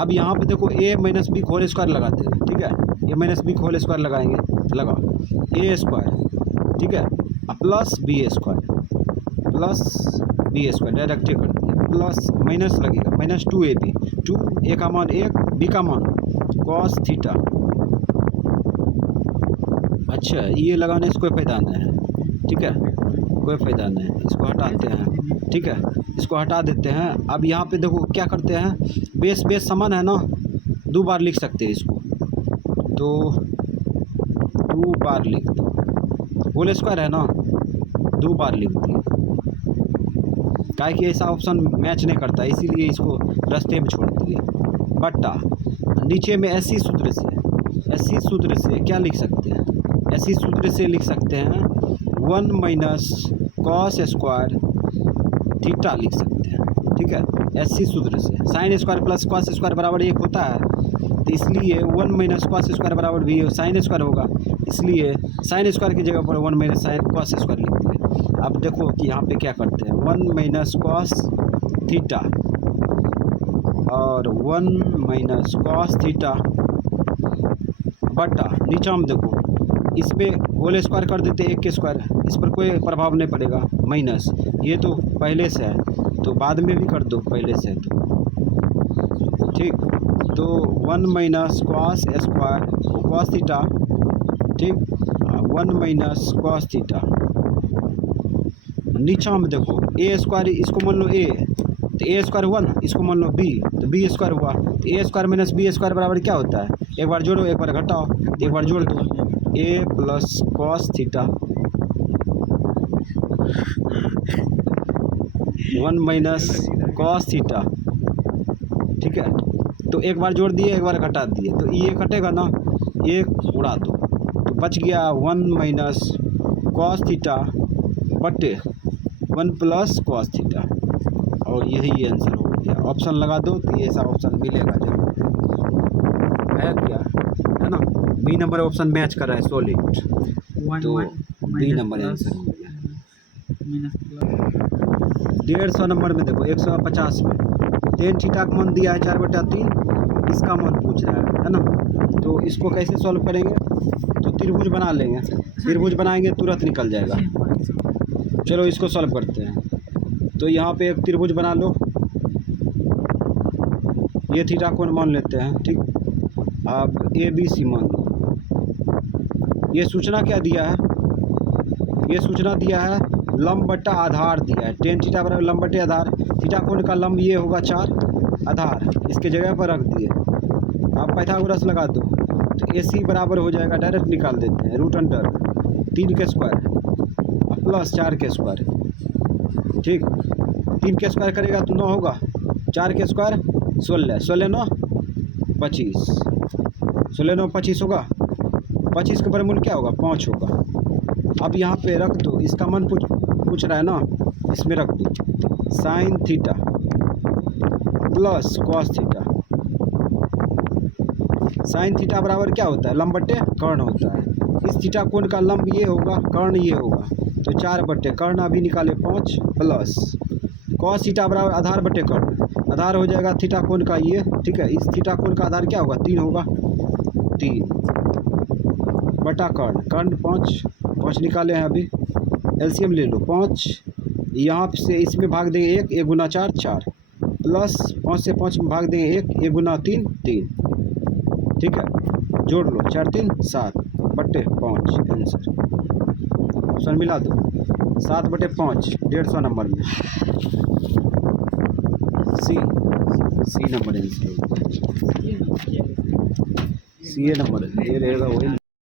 अब यहाँ पे देखो a minus b whole square लगाते हैं, ठीक है। a minus b whole square लगाएंगे, लगाओ a स्क्वायर, ठीक है, प्लस बी स्क्वायर, डायरेक्ट कर दिया, प्लस माइनस लगेगा माइनस 2ab, 2 a का मान 1, b का मान कॉस थीटा। अच्छा ये लगाने से कोई फायदा नहीं है, ठीक है, कोई फायदा नहीं, इसको हटाते हैं, ठीक है, इसको हटा देते हैं। अब यहाँ पे देखो क्या करते हैं, बेस समान है ना, 2 बार लिख सकते हैं इसको, तो 2 बार लिख दो, होल स्क्वायर है ना, 2 बार लिख दिए, काहे कि ऐसा ऑप्शन मैच नहीं करता, इसीलिए इसको रास्ते में छोड़ दिए। बट्टा नीचे में ऐसी सूत्र से क्या लिख सकते हैं, ऐसी सूत्र से लिख सकते हैं 1 माइनस कॉस स्क्वायर थीटा लिख सकते हैं, ठीक है। ऐसी सूत्र से sine square plus cos square बराबर 1 होता है, तो इसलिए 1 माइनस कॉस स्क्वायर बराबर भी साइन स्क्वायर होगा, इसलिए साइन स्क्वायर की जगह पर 1 माइनस साइन कॉस स्क्वायर लिख दिए। अब देखो कि यहाँ पे क्या करते हैं, 1 माइनस कॉस थीटा और 1 माइनस कॉस थीटा बटा नीचा में देखो इस पर होल स्क्वायर कर देते 1 के स्क्वायर, इस पर कोई प्रभाव नहीं पड़ेगा, माइनस ये तो पहले से है तो बाद में भी कर दो, पहले से है तो ठीक। तो 1 minus cos square cos theta, ठीक, 1 माइनस कॉस थीटा। नीचा में देखो ए स्क्वायर, इसको मान लो ए, तो ए स्क्वायर हुआ ना, इसको मान लो बी, तो बी स्क्वायर हुआ, तो ए स्क्वायर माइनस बी स्क्वायर बराबर क्या होता है, एक बार जोड़ो एक बार घटाओ, एक बार जोड़ दो, A plus cos theta 1 minus cos theta, ठीक है। तो एक बार जोड़ दिए एक बार घटा दिए, तो ये कटेगा ना, एक उड़ा दो, तो बच गया 1 माइनस कॉस थीटा बटे 1 प्लस कॉस थीटा, और यही आंसर हो गया। ऑप्शन लगा दो तो ये ऐसा ऑप्शन मिलेगा जरूर, है क्या, है ना। बी नंबर ऑप्शन मैच कर रहा है सॉलिड, तो बी नंबर आंसर हो गया। 150 नंबर में देखो 150 में टेन थीटा का मान दिया है 4/3, इसका मान पूछ रहा है ना। तो इसको कैसे सॉल्व करेंगे, तो त्रिभुज बना लेंगे, त्रिभुज बनाएंगे तुरंत निकल जाएगा। चलो इसको सॉल्व करते हैं। तो यहाँ पे एक त्रिभुज बना लो, ये थीटा कोण मान लेते हैं, ठीक। अब ए बी सी मान लो। ये सूचना क्या दिया है, ये सूचना दिया है लंब बट्टा आधार दिया है, टेन थीटा बराबर लंब बट्टे आधार, थीटा कोण का लंब ये होगा 4, आधार इसके जगह पर रख दिए। आप पाइथागोरस लगा दो, तो ए सी बराबर हो जाएगा, डायरेक्ट निकाल देते हैं, रूट अंडर 3 के स्क्वायर प्लस 4 के स्क्वायर, ठीक। 3 के स्क्वायर करेगा तो 9 होगा, 4 के स्क्वायर 16, 16 9 25, 16 9 25 होगा, 25 का वर्गमूल क्या होगा 5 होगा। अब यहाँ पे रख दो, इसका मान पूछ रहा है ना, इसमें रख दो sine theta plus cos theta. Sine theta बराबर क्या होता है, लंब बट्टे कर्ण होता है। इस थीटा कोण का लंब ये होगा, कर्ण ये होगा, तो 4 बट्टे कर्ण अभी निकाले 5 प्लस कॉस थीटा बराबर आधार बट्टे कर्ण, आधार हो जाएगा थीटा कोण का ये, ठीक है। इस थीटा कोण का आधार क्या होगा 3 होगा, 3 बटा कर्ण, कर्ण 5 निकाले हैं अभी, एलसीएम ले लो 5, यहाँ से इसमें भाग देंगे 1 गुना 4 4 प्लस 5 से 5 में भाग देंगे 1 गुना 3 3, ठीक है। जोड़ लो 4 3 7 बट्टा 7/5 आंसर। ऑप्शन मिला दो 7/5 150 नंबर में सी नंबर आंसर होगा। सी ए नंबर ये रहेगा वही।